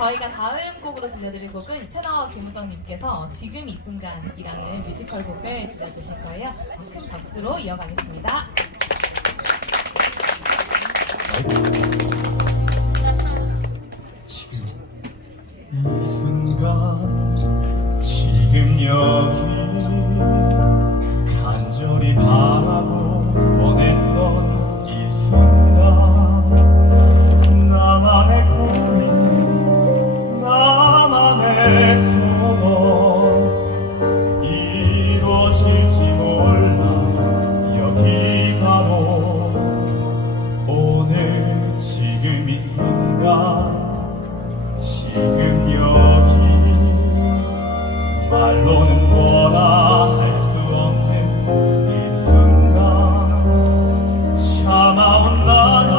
저희가 다음 곡으로 들려드릴 곡은 테너 김우정님께서 지금 이 순간이라는 뮤지컬 곡을 들려주실 거예요. 큰 박수로 이어가겠습니다. 지금 이 순간 지금 여기 간절히 바라고 원했던 이 순간 나만의 고민 나만의 소원 이루어질지 몰라 여기 바로 오늘 지금 이 순간 지금 여기 말로는 뭐라 할 수 없는 이 순간 참아온 나날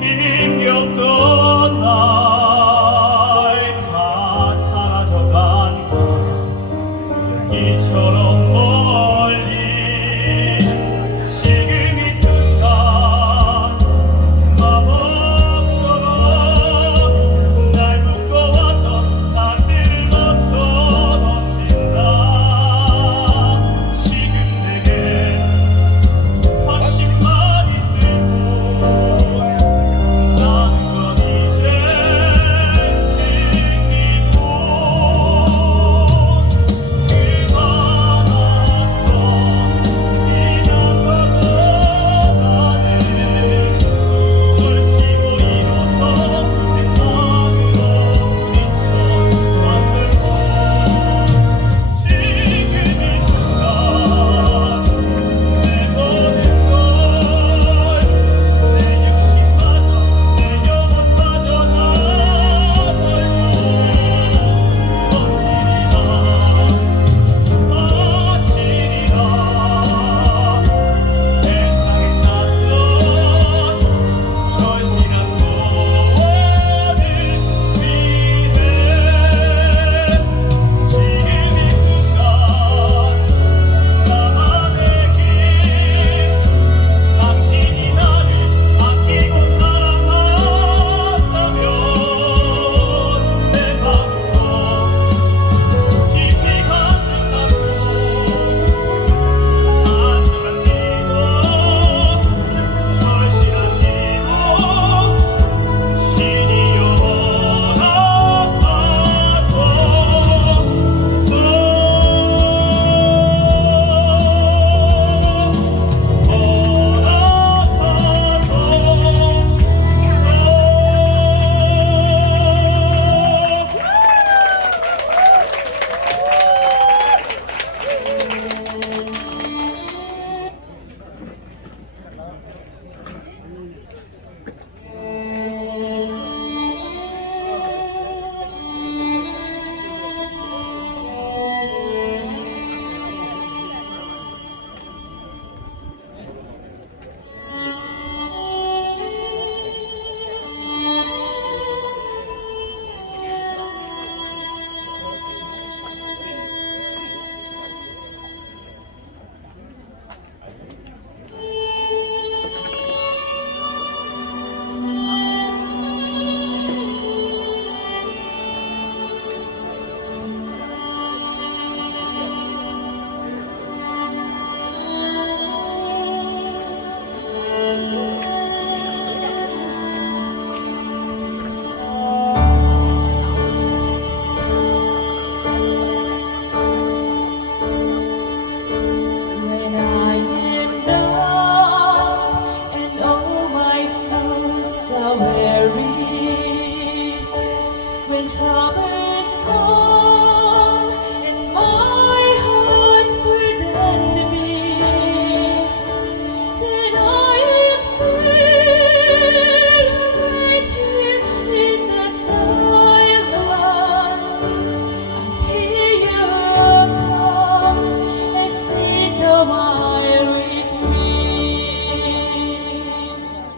힘겹던 날 다 사라져간다 이처럼 멀리 지금 이 순간 마법처럼 날 묶어왔던 사슬을 벗어던진다 지금 내게 확신만 있으고 나는 건 이제 승리고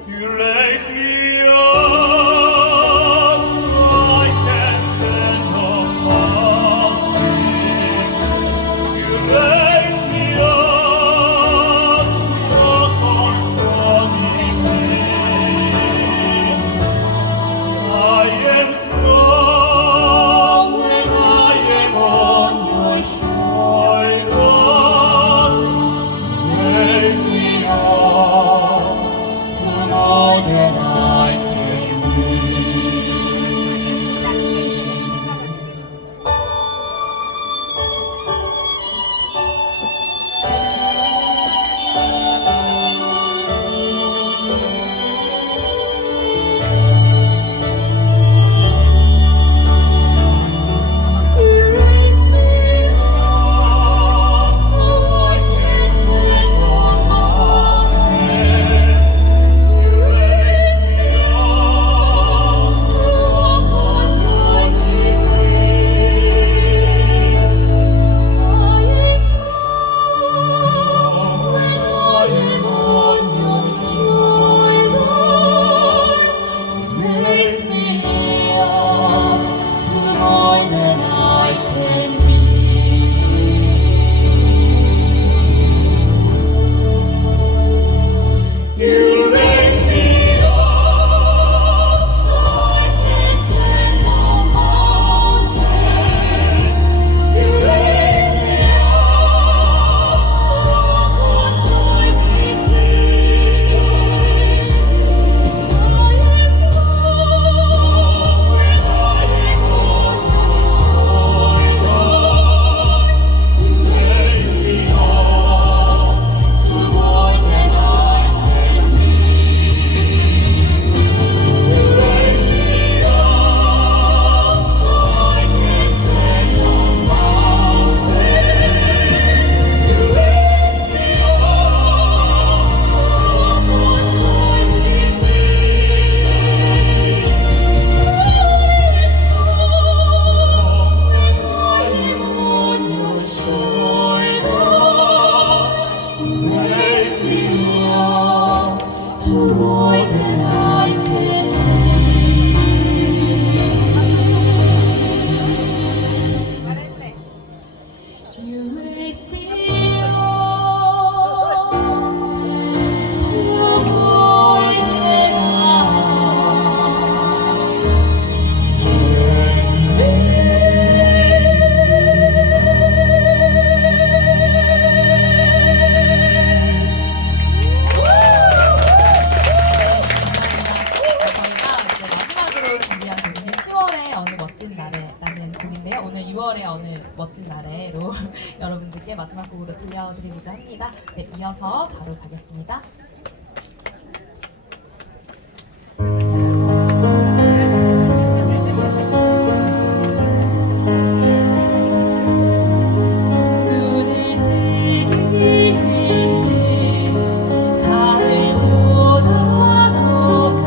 You raise me up so I can stand. raise me up to more than I can be. You raise me up so I can stand on mountains. You raise me up on high with stars. I am lost when I am on you raise me up to more than I can be. You raise me up so I can stand on mountains. You raise me up on high with stars. I am strong when I am on your shoulders. You raise me up to more than I can be. You raise me up to more than 저희가 이제 마지막으로 준비한 곡이 10월의 어느 멋진 날에라는 곡인데요. 오늘 6월의 어느 멋진 날에로 여러분들께 마지막 곡으로 들려드리고자 합니다. 네, 이어서 바로 가겠습니다. 눈을 뜨기 힘든 가을보다 높은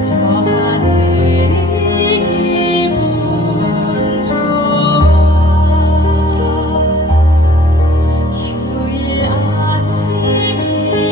저 하늘이 기분 좋아. 휴일 아침이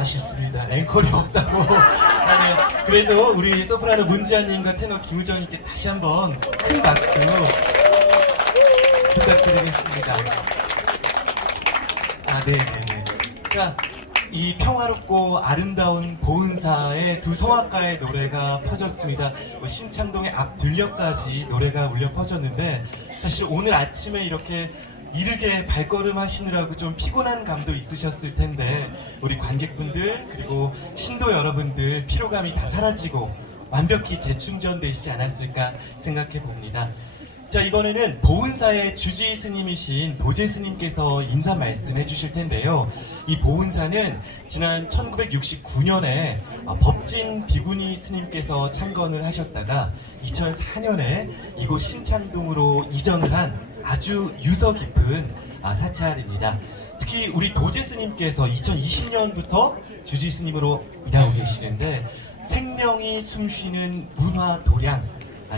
아쉽습니다. 앵콜이 없다고 하네요. 그래도 우리 소프라노 문지아님과 테너 김우정님께 다시 한번 큰 박수 부탁드리겠습니다. 네네네. 자, 이 평화롭고 아름다운 보은사의 두 성악가의 노래가 퍼졌습니다. 신창동의 앞 들녘까지 노래가 울려 퍼졌는데, 사실 오늘 아침에 이렇게 이르게 발걸음 하시느라고 좀 피곤한 감도 있으셨을 텐데, 우리 관객분들 그리고 신도 여러분들 피로감이 다 사라지고 완벽히 재충전되시지 않았을까 생각해 봅니다. 자, 이번에는 보은사의 주지 스님이신 도제 스님께서 인사 말씀해 주실 텐데요. 이 보은사는 지난 1969년에 법진 비구니 스님께서 창건을 하셨다가 2004년에 이곳 신창동으로 이전을 한 아주 유서 깊은 사찰입니다. 특히 우리 도제 스님께서 2020년부터 주지 스님으로 일하고 계시는데, 생명이 숨쉬는 문화 도량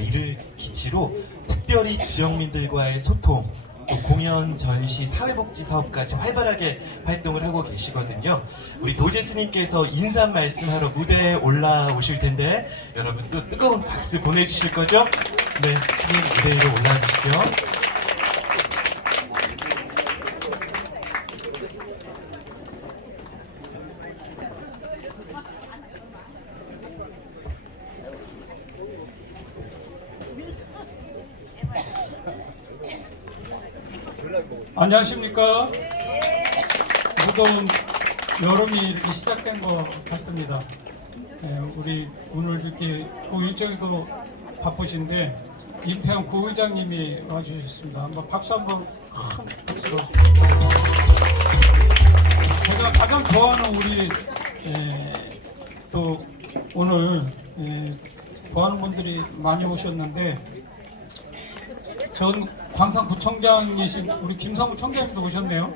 이를 기치로 특별히 지역민들과의 소통, 또 공연, 전시, 사회복지 사업까지 활발하게 활동을 하고 계시거든요. 우리 도제 스님께서 인사 말씀하러 무대에 올라오실 텐데, 여러분 또 뜨거운 박수 보내주실 거죠? 네, 스님 무대 위로 올라주시죠. 안녕하십니까? 무더운 여름이 이렇게 시작된 것 같습니다. 우리 오늘 이렇게 일정도 바쁘신데 임태형 구의장님이 와주셨습니다. 한번 박수 한번 큰 박수로. 제가 가장 좋아하는 우리 또 오늘 좋아하는 분들이 많이 오셨는데, 전 광산구청장이신 우리 김상우 청장님도 오셨네요.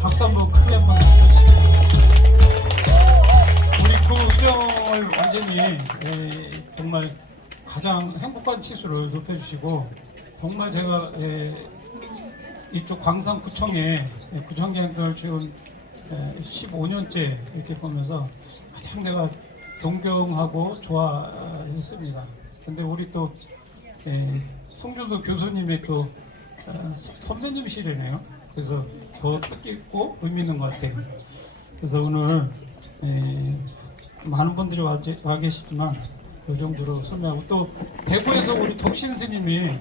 박수 한번 크게 한번 해주시죠. 우리 그 의정을 완전히 정말 가장 행복한 치수를 높여주시고, 정말 제가 이쪽 광산구청에 구청장들 지금 15년째 이렇게 보면서 가장 내가 존경하고 좋아했습니다. 근데 우리 또 송준수 교수님의 또 선배님이시래네요. 그래서 더 뜻깊고 의미 있는 것 같아요. 그래서 오늘 많은 분들이 와 계시지만 이 정도로 설명하고, 또 대구에서 우리 덕신 스님이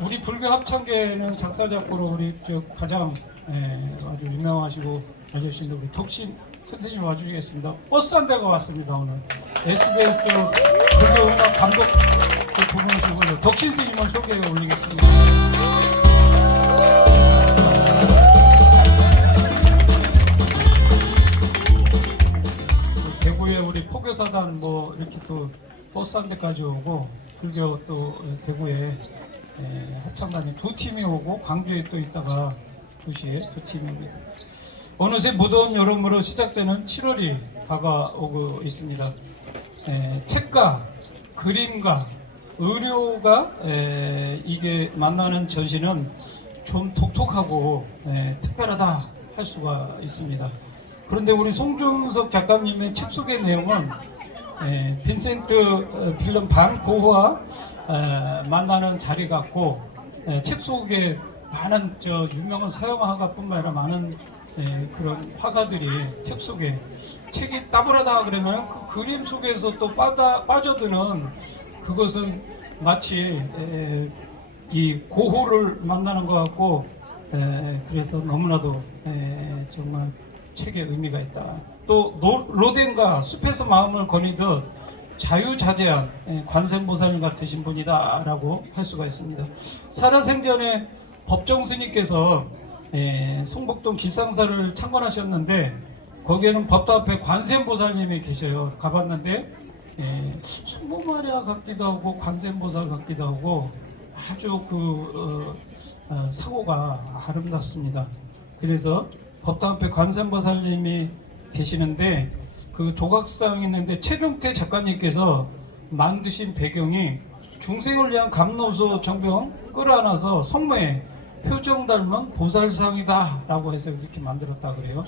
우리 불교 합창계는 작사 작곡으로 우리 가장 아주 유명하시고 알려주신 우리 덕신 선생님 와주시겠습니다. 버스 한 대가 왔습니다. 오늘 SBS 불교 음악 감독 부분이시고요. 덕신 스님을 소개해 올리겠습니다. 대구에 우리 포교사단 이렇게 또 버스 한 대까지 오고, 불교 또 대구에 합창단이 두 팀이 오고, 광주에 또 있다가 2시에 두 팀이 옵니다. 어느새 무더운 여름으로 시작되는 7월이 다가오고 있습니다. 책과 그림과 의료가 이게 만나는 전시는 좀 독특하고 특별하다 할 수가 있습니다. 그런데 우리 송중석 작가님의 책 속의 내용은 빈센트 필름 반 고흐와 만나는 자리 같고, 책 속에 많은 유명한 서양화가뿐만 아니라 많은 그런 화가들이 책 속에, 책이 따분하다 그러면 그 그림 속에서 또 빠져드는, 그것은 마치 이 고흐를 만나는 것 같고, 그래서 너무나도 정말 책에 의미가 있다. 또 로덴과 숲에서 마음을 거니듯 자유자재한 관세음보살님 같으신 분이다 라고 할 수가 있습니다. 살아생전에 법정스님께서 송복동 길상사를 창건하셨는데, 거기에는 법도 앞에 관세음보살님이 계셔요. 가봤는데 성모마리아 같기도 하고 관세음보살 같기도 하고 아주 사고가 아름답습니다. 그래서 법당 앞에 관세음보살님이 계시는데, 그 조각상 있는데 최종태 작가님께서 만드신 배경이 중생을 위한 감로소 정병 끌어안아서 성모의 표정 닮은 보살상이다 라고 해서 이렇게 만들었다 그래요.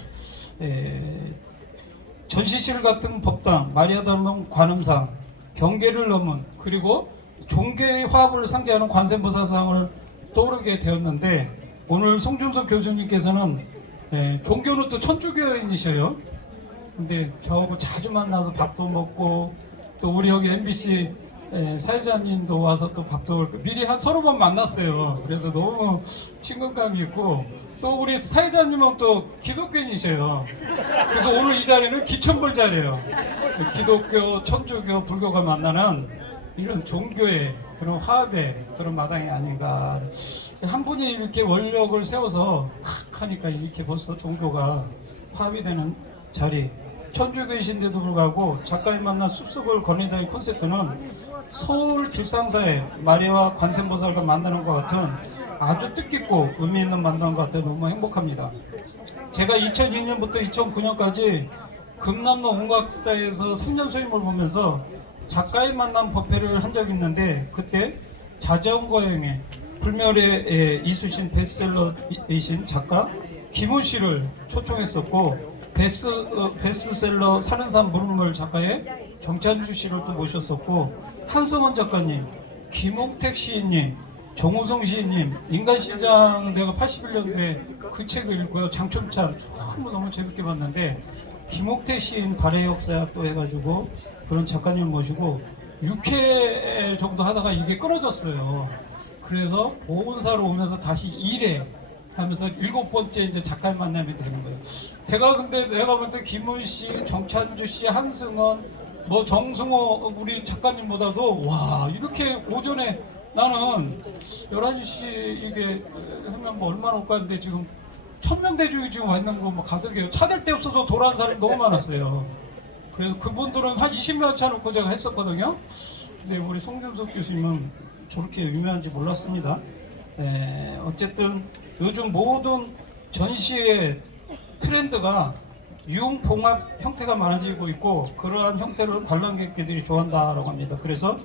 전시실 같은 법당, 마리아 닮은 관음상, 경계를 넘은 그리고 종교의 화합을 상징하는 관세음보살상을 떠오르게 되었는데 오늘 송준석 교수님께서는 종교는 또 천주교인이셔요. 근데 저하고 자주 만나서 밥도 먹고 또 우리 여기 MBC 사회자님도 와서 또 밥도 미리 한 서너 번 만났어요. 그래서 너무 친근감이 있고 또 우리 사회자님은 또 기독교인이셔요. 그래서 오늘 이 자리는 기천볼 자리예요. 기독교, 천주교, 불교가 만나는 이런 종교의 그런 화합의 그런 마당이 아닌가. 한 분이 이렇게 원력을 세워서 탁 하니까 이렇게 벌써 종교가 화합이 되는 자리. 천주교이신데도 불구하고 작가님 만난 숲속을 거니다의 콘셉트는 서울 길상사에 마리아와 관세음보살과 만나는 것 같은 아주 뜻깊고 의미 있는 만남 것 같아 너무 행복합니다. 제가 2002년부터 2009년까지 금남로 온각사에서 3년 소임을 보면서 작가의 만남 법회를 한 적이 있는데 그때 자전거 여행에 불멸의 이수신 베스트셀러이신 작가 김훈 씨를 초청했었고 베스트셀러 사는 삶 물음물 작가의 정찬주 씨를 또 모셨었고 한승원 작가님, 김홍택 시인님, 정우성 시인님, 인간시장 내가 81년도에 그 책을 읽고요. 장春찬 너무 재밌게 봤는데 김홍택 시인 발해 역사 또 해가지고 그런 작가님 모시고 6회 정도 하다가 이게 끊어졌어요. 그래서 보훈사로 오면서 다시 1회 하면서 7번째 이제 작가님 만남이 되는 거예요. 내가 볼 때 김훈 씨, 정찬주 씨, 한승원, 뭐 정승호 우리 작가님보다도 와 이렇게 오전에 나는 11시 이게 하면 뭐 얼마나 올까 했는데 지금 1000명 대중이 지금 와 있는 거 뭐 가득해요. 차 댈 데 없어서 돌아온 사람이 너무 많았어요. 그래서 그분들은 한 20명 차 놓고 제가 했었거든요. 근데 우리 송준석 교수님은 저렇게 유명한지 몰랐습니다. 어쨌든 요즘 모든 전시의 트렌드가 융봉합 형태가 많아지고 있고 그러한 형태를 관람객들이 좋아한다라고 합니다. 그래서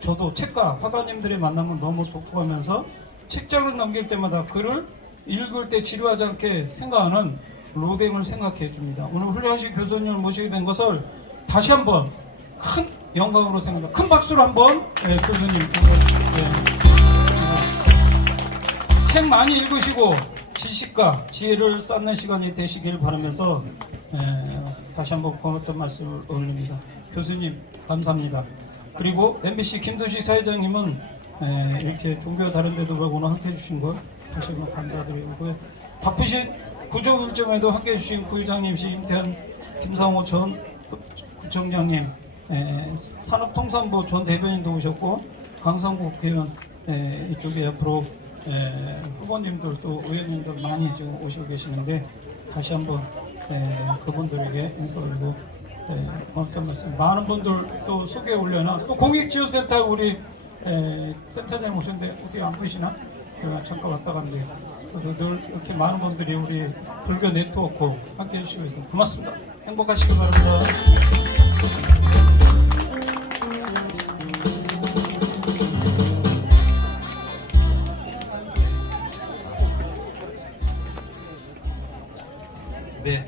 저도 책가 화가님들의 만남을 너무 독특하면서 책장을 넘길 때마다 글을 읽을 때 지루하지 않게 생각하는 로뎀을 생각해 줍니다. 오늘 훌륭하신 교수님을 모시게 된 것을 다시 한번 큰 영광으로 생각합니다. 큰 박수로 한번 교수님 책 많이 읽으시고 지식과 지혜를 쌓는 시간이 되시길 바라면서 다시 한번 고맙다는 말씀을 올립니다. 교수님 감사합니다. 그리고 MBC 김도식 사회장님은 이렇게 종교가 다른데도 불구하고 오늘 함께해 주신 것 다시 한번 감사드리고요. 바쁘신 구조 일정에도 함께해 주신 부의장님, 임태한, 김상호 전 구청장님, 산업통상부 전 대변인도 오셨고 강성구 국회의원 이쪽에 앞으로 후보님들 또 의원님들 많이 지금 오시고 계시는데 다시 한번 그분들에게 인사드리고 고맙다는 말씀. 많은 분들 또 소개 올려나 또 공익지원센터 우리 센터장님 오셨는데 어떻게 안 보이시나? 제가 잠깐 왔다 갔는데 늘 이렇게 많은 분들이 우리 불교 네트워크 함께 해주시고 있습니다. 고맙습니다. 행복하시길 바랍니다. 네,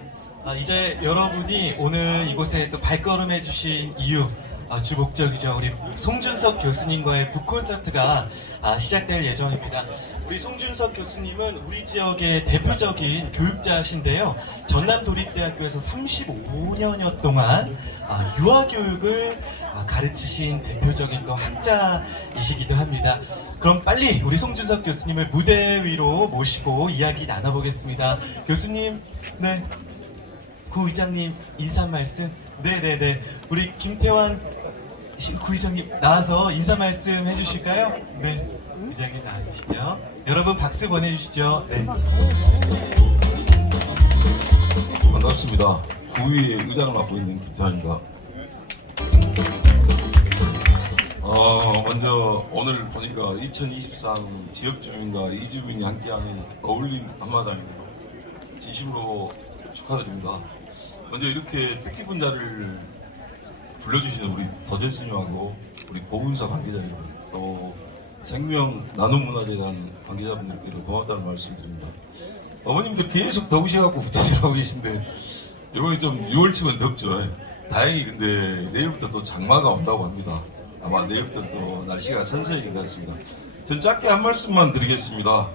이제 여러분이 오늘 이곳에 또 발걸음해 주신 이유 주 목적이죠. 우리 송준석 교수님과의 북콘서트가 시작될 예정입니다. 우리 송준석 교수님은 우리 지역의 대표적인 교육자신데요. 전남도립대학교에서 35년여 동안 유아교육을 가르치신 대표적인 또 학자이시기도 합니다. 그럼 빨리 우리 송준석 교수님을 무대 위로 모시고 이야기 나눠보겠습니다. 교수님, 네, 구의장님 인사 말씀. 네네네. 우리 김태환 구의장님 나와서 인사 말씀 해주실까요? 네, 의장님 나와주시죠. 여러분 박수 보내주시죠. 네. 반갑습니다. 구의의 의장을 맡고 있는 김태환입니다. 먼저 오늘 보니까 2023 지역주민과 이주민이 함께하는 어울림 한마당입니다. 진심으로 축하드립니다. 먼저 이렇게 뜻깊은 자리를 불러주시는 우리 더제스님하고 우리 보훈사 관계자님 또 생명 나눔문화재단 관계자분들께도 고맙다는 말씀드립니다. 어머님들 계속 더우셔갖고 부채질하고 계신데 이번에 좀 6월치면 덥죠. 다행히 근데 내일부터 또 장마가 온다고 합니다. 아마 내일부터 또 날씨가 선선해질 것 같습니다. 전 짧게 한 말씀만 드리겠습니다.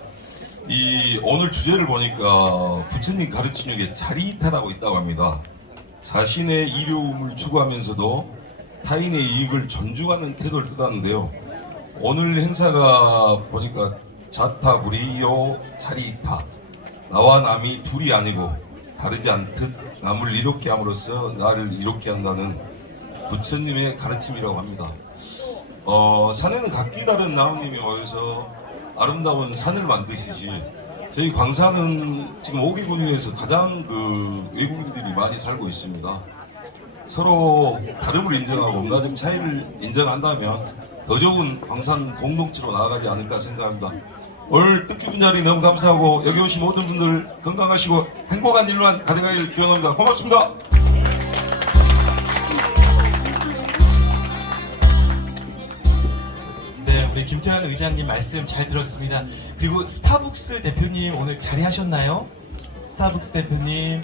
이 오늘 주제를 보니까 부처님 가르침 중에 자리이타라고 있다고 합니다. 자신의 이로움을 추구하면서도 타인의 이익을 존중하는 태도를 뜻하는데요. 오늘 행사가 보니까 자타불이요 자리이타, 나와 남이 둘이 아니고 다르지 않듯 남을 이롭게 함으로써 나를 이롭게 한다는 부처님의 가르침이라고 합니다. 산에는 각기 다른 나무님이 모여서 아름다운 산을 만드시지, 저희 광산은 지금 5개군에서 가장 외국인들이 많이 살고 있습니다. 서로 다름을 인정하고 문화적 차이를 인정한다면 더 좋은 광산 공동체로 나아가지 않을까 생각합니다. 오늘 뜻깊은 자리 너무 감사하고 여기 오신 모든 분들 건강하시고 행복한 일만 가득하기를 기원합니다. 고맙습니다. 네, 우리 김태환 의장님 말씀 잘 들었습니다. 그리고 스타벅스 대표님 오늘 자리하셨나요? 스타벅스 대표님.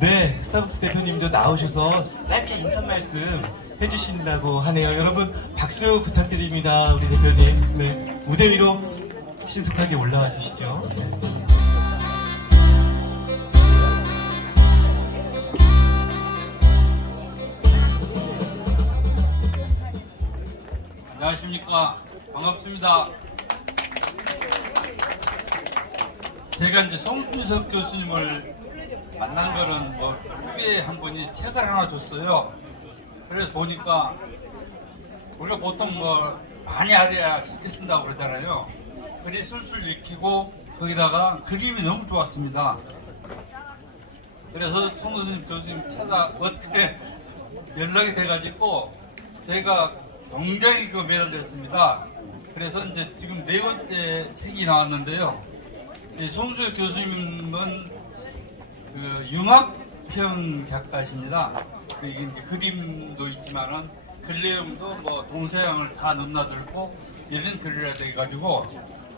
네, 스타벅스 대표님도 나오셔서 짧게 인사 말씀 해주신다고 하네요. 여러분 박수 부탁드립니다. 우리 대표님. 네, 무대 위로 신속하게 올라와 주시죠. 네. 안녕하십니까. 반갑습니다. 제가 이제 송준석 교수님을 만난 거는 뭐 후배에 한 분이 책을 하나 줬어요. 그래서 보니까 우리가 보통 뭐 많이 알아야 쉽게 쓴다고 그러잖아요. 글이 술술 읽히고 거기다가 그림이 너무 좋았습니다. 그래서 송준석 교수님 어떻게 연락이 돼가지고 제가 굉장히 매달렸습니다. 그래서 이제 지금 4번째 책이 나왔는데요. 송준석 교수님은 융합형 작가십니다. 이게 이제 그림도 있지만은 글 내용도 뭐 동서양을 다 넘나들고 이런 글이라 돼가지고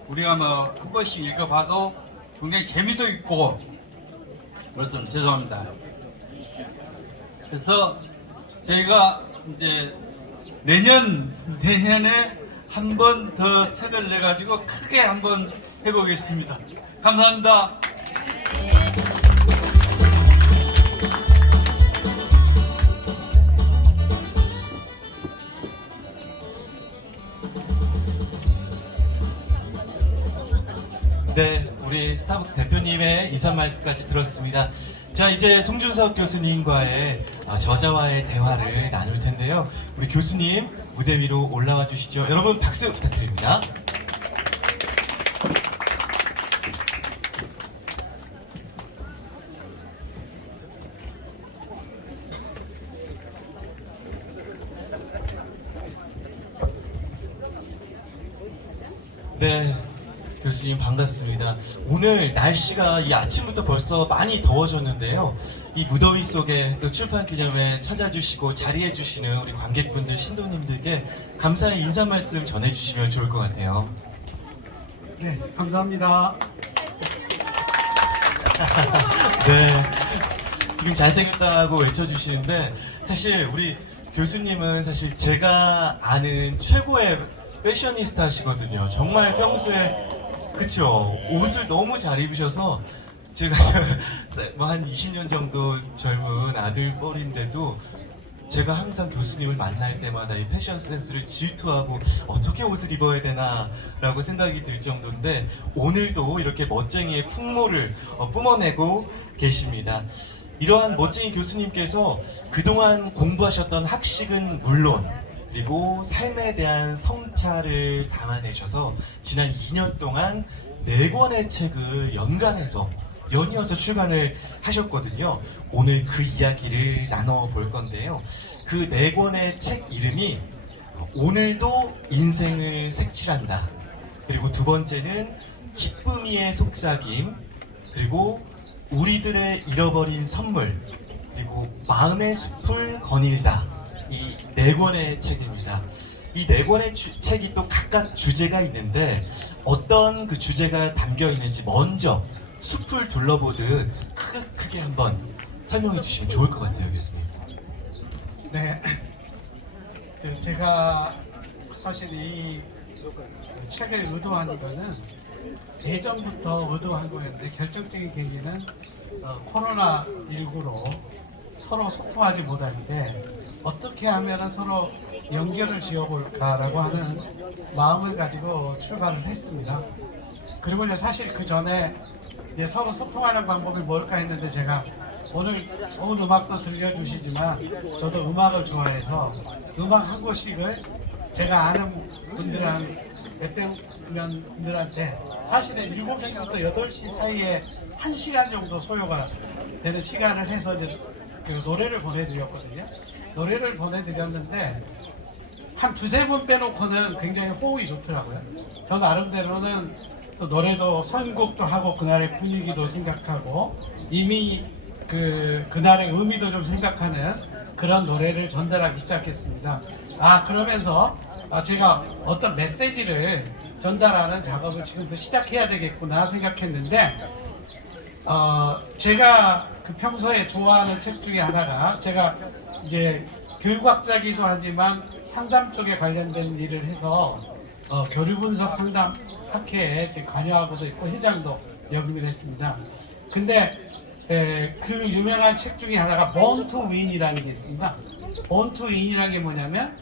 우리가 뭐 한 번씩 읽어봐도 굉장히 재미도 있고 그래서 죄송합니다. 그래서 저희가 이제 내년에 한 번 더 책을 내가지고 크게 한번 해보겠습니다. 감사합니다. 네, 우리 스타벅스 대표님의 인사 말씀까지 들었습니다. 자, 이제 송준석 교수님과의 저자와의 대화를 나눌 텐데요. 우리 교수님 무대 위로 올라와 주시죠. 여러분 박수 부탁드립니다. 네, 교수님 반갑습니다. 오늘 날씨가 이 아침부터 벌써 많이 더워졌는데요. 이 무더위 속에 또 출판 기념회 찾아주시고 자리해주시는 우리 관객분들, 신도님들께 감사의 인사 말씀 전해주시면 좋을 것 같아요. 네, 감사합니다. 네, 지금 잘생겼다고 외쳐주시는데 사실 우리 교수님은 사실 제가 아는 최고의 패셔니스타시거든요. 정말 평소에 그쵸, 옷을 너무 잘 입으셔서 제가 뭐 한 20년 정도 젊은 아들 뻘인데도 제가 항상 교수님을 만날 때마다 이 패션 센스를 질투하고 어떻게 옷을 입어야 되나 라고 생각이 들 정도인데 오늘도 이렇게 멋쟁이의 풍모를 뿜어내고 계십니다. 이러한 멋쟁이 교수님께서 그동안 공부하셨던 학식은 물론 그리고 삶에 대한 성찰을 담아내셔서 지난 2년 동안 4권의 책을 연이어서 출간을 하셨거든요. 오늘 그 이야기를 나눠볼 건데요. 그 4권의 책 이름이 오늘도 인생을 색칠한다. 그리고 2번째는 기쁨이의 속삭임. 그리고 우리들의 잃어버린 선물. 그리고 마음의 숲을 거닐다. 이 4권의 책입니다. 이 4권의 책이 또 각각 주제가 있는데 어떤 그 주제가 담겨 있는지 먼저 숲을 둘러보듯 크게 한번 설명해 주시면 좋을 것 같아요, 교수님. 네. 제가 사실 이 책을 의도한 거는 예전부터 의도한 거였는데 결정적인 계기는 코로나19로 서로 소통하지 못할 때 어떻게 하면 서로 연결을 지어볼까라고 하는 마음을 가지고 출발을 했습니다. 그리고 이제 사실 그 전에 이제 서로 소통하는 방법이 뭘까 했는데 제가 오늘 음악도 들려주시지만 저도 음악을 좋아해서 음악 한 곡씩을 제가 아는 분들한 몇백 명들한테 사실은 7시부터 8시 사이에 1시간 정도 소요가 되는 시간을 해서 이제 그 노래를 보내드렸거든요. 노래를 보내드렸는데 한 두세 분 빼놓고는 굉장히 호응이 좋더라고요. 저 나름대로는 또 노래도 선곡도 하고 그날의 분위기도 생각하고 이미 그날의 의미도 좀 생각하는 그런 노래를 전달하기 시작했습니다. 그러면서 제가 어떤 메시지를 전달하는 작업을 지금부터 시작해야 되겠구나 생각했는데 제가 그 평소에 좋아하는 책 중에 하나가 제가 이제 교육학자기도 하지만 상담 쪽에 관련된 일을 해서 교류분석 상담 학회에 관여하고도 있고 회장도 역임을 했습니다. 근데 그 유명한 책 중에 하나가 Born to Win이라는 게 있습니다. Born to Win이라는 게 뭐냐면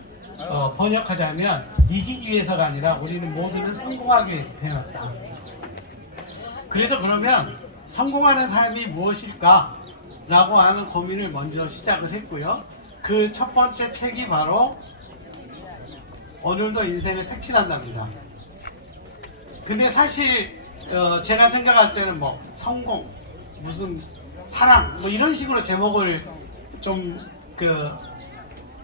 번역하자면 이기기 위해서가 아니라 우리는 모두는 성공하기 위해서 태어났다. 그래서 그러면 성공하는 삶이 무엇일까? 라고 하는 고민을 먼저 시작을 했고요. 그 첫 번째 책이 바로 오늘도 인생을 색칠한답니다. 근데 사실 제가 생각할 때는 뭐 성공, 무슨 사랑 뭐 이런 식으로 제목을 좀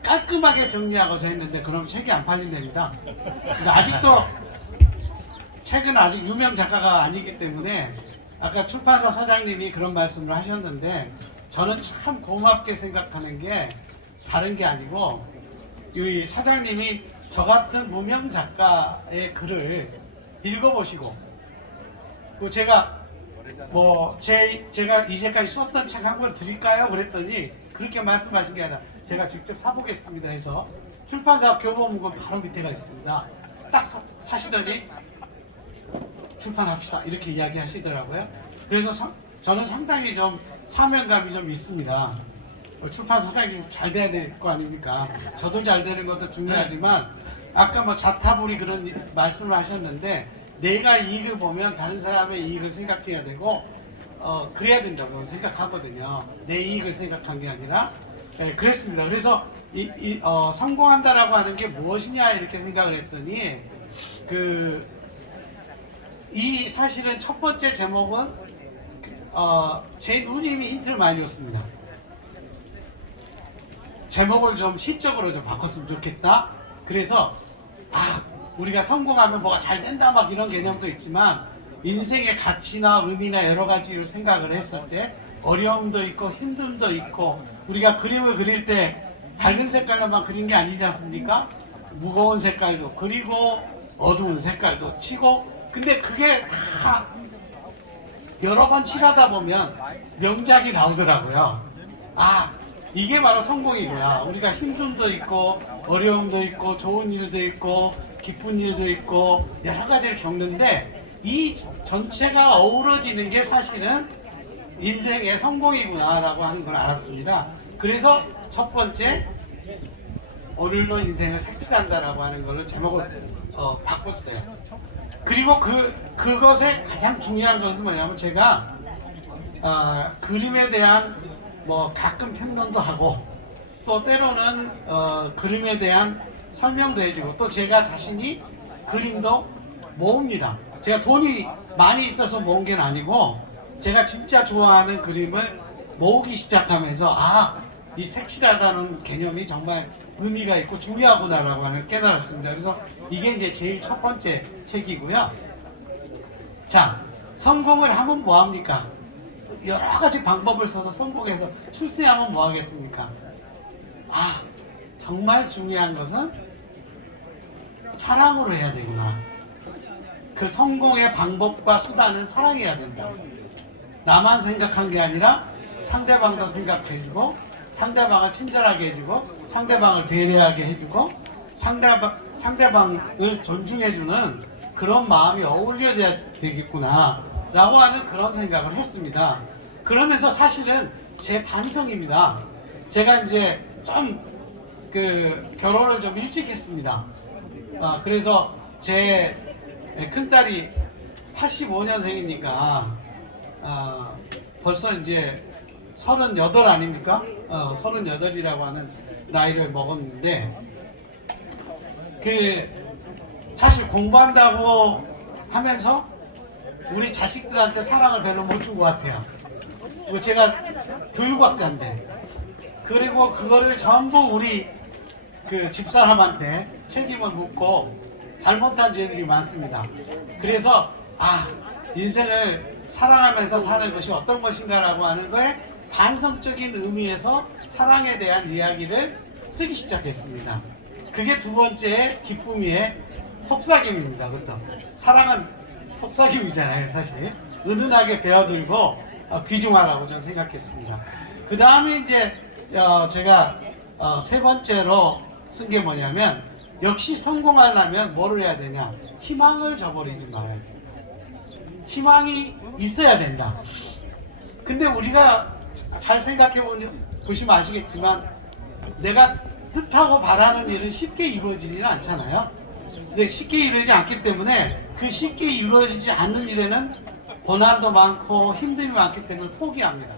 깔끔하게 정리하고자 했는데 그럼 책이 안 팔린답니다. 근데 아직도 책은 아직 유명 작가가 아니기 때문에 아까 출판사 사장님이 그런 말씀을 하셨는데 저는 참 고맙게 생각하는 게 다른 게 아니고 이 사장님이 저 같은 무명 작가의 글을 읽어보시고 그 제가 제가 이제까지 썼던 책 한 권 드릴까요? 그랬더니 그렇게 말씀하신 게 아니라 제가 직접 사보겠습니다 해서 출판사 교보문고 바로 밑에가 있습니다. 딱 사시더니 출판합시다 이렇게 이야기하시더라고요. 그래서 저는 상당히 좀 사명감이 좀 있습니다. 출판사 사장님 잘 돼야 될 거 아닙니까? 저도 잘 되는 것도 중요하지만 아까 자타불이 그런 말씀을 하셨는데 내가 이익을 보면 다른 사람의 이익을 생각해야 되고 그래야 된다고 생각하거든요. 내 이익을 생각한 게 아니라 그랬습니다. 그래서 성공한다라고 하는 게 무엇이냐 이렇게 생각을 했더니 이 사실은 첫 번째 제목은 제 누님이 힌트를 많이 줬습니다. 제목을 좀 시적으로 좀 바꿨으면 좋겠다. 그래서 우리가 성공하면 뭐가 잘 된다 막 이런 개념도 있지만 인생의 가치나 의미나 여러 가지를 생각을 했을 때 어려움도 있고 힘듦도 있고 우리가 그림을 그릴 때 밝은 색깔로만 그린 게 아니지 않습니까? 무거운 색깔도 그리고 어두운 색깔도 치고 근데 그게 다 여러 번 칠하다 보면 명작이 나오더라고요. 이게 바로 성공이구나. 우리가 힘듦도 있고 어려움도 있고 좋은 일도 있고 기쁜 일도 있고 여러 가지를 겪는데 이 전체가 어우러지는 게 사실은 인생의 성공이구나 라고 하는 걸 알았습니다. 그래서 첫 번째 오늘도 인생을 색칠한다 라고 하는 걸로 제목을 바꿨어요. 그리고 그것의 가장 중요한 것은 뭐냐면 제가 그림에 대한 가끔 평론도 하고 또 때로는 그림에 대한 설명도 해주고 또 제가 자신이 그림도 모읍니다. 제가 돈이 많이 있어서 모은 게 아니고 제가 진짜 좋아하는 그림을 모으기 시작하면서 이 색칠하다는 개념이 정말 의미가 있고 중요하구나라고 하는 깨달았습니다. 그래서 이게 이제 제일 첫 번째 책이고요. 자, 성공을 하면 뭐합니까? 여러 가지 방법을 써서 성공해서 출세하면 뭐 하겠습니까? 정말 중요한 것은 사랑으로 해야 되구나. 그 성공의 방법과 수단은 사랑해야 된다. 나만 생각한 게 아니라 상대방도 생각해주고 상대방을 친절하게 해주고 상대방을 배려하게 해주고 상대방을 존중해주는 그런 마음이 어울려져야 되겠구나 라고 하는 그런 생각을 했습니다. 그러면서 사실은 제 반성입니다. 제가 이제 좀 결혼을 좀 일찍 했습니다. 그래서 제 큰딸이 85년생이니까 벌써 이제 38 아닙니까? 38이라고 하는 나이를 먹었는데 사실 공부한다고 하면서 우리 자식들한테 사랑을 별로 못 준 것 같아요. 제가 교육학자인데 그리고 그거를 전부 우리 집사람한테 책임을 묻고 잘못한 죄들이 많습니다. 그래서 인생을 사랑하면서 사는 것이 어떤 것인가라고 하는 거에 반성적인 의미에서 사랑에 대한 이야기를 쓰기 시작했습니다. 그게 두 번째 기쁨의 속삭임입니다. 그것도 사랑은 속삭임이잖아요. 사실 은은하게 베어들고 귀중하라고 저는 생각했습니다. 그 다음에 이제 제가 세 번째로 쓴 게 뭐냐면 역시 성공하려면 뭐를 해야 되냐, 희망을 저버리지 말아야 된다. 희망이 있어야 된다. 근데 우리가 잘 생각해 보시면 아시겠지만 내가 뜻하고 바라는 일은 쉽게 이루어지지는 않잖아요. 근데 쉽게 이루어지지 않기 때문에 그 쉽게 이루어지지 않는 일에는 고난도 많고 힘듦이 많기 때문에 포기합니다.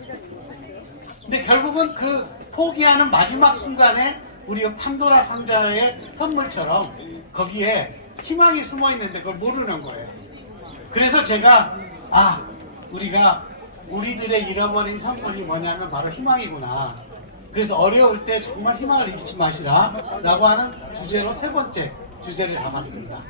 근데 결국은 그 포기하는 마지막 순간에 우리 판도라 상자의 선물처럼 거기에 희망이 숨어 있는데 그걸 모르는 거예요. 그래서 제가 우리들의 잃어버린 선물이 뭐냐면 바로 희망이구나. 그래서 어려울 때 정말 희망을 잃지 마시라 라고 하는 주제로 세 번째 주제를 잡았습니다.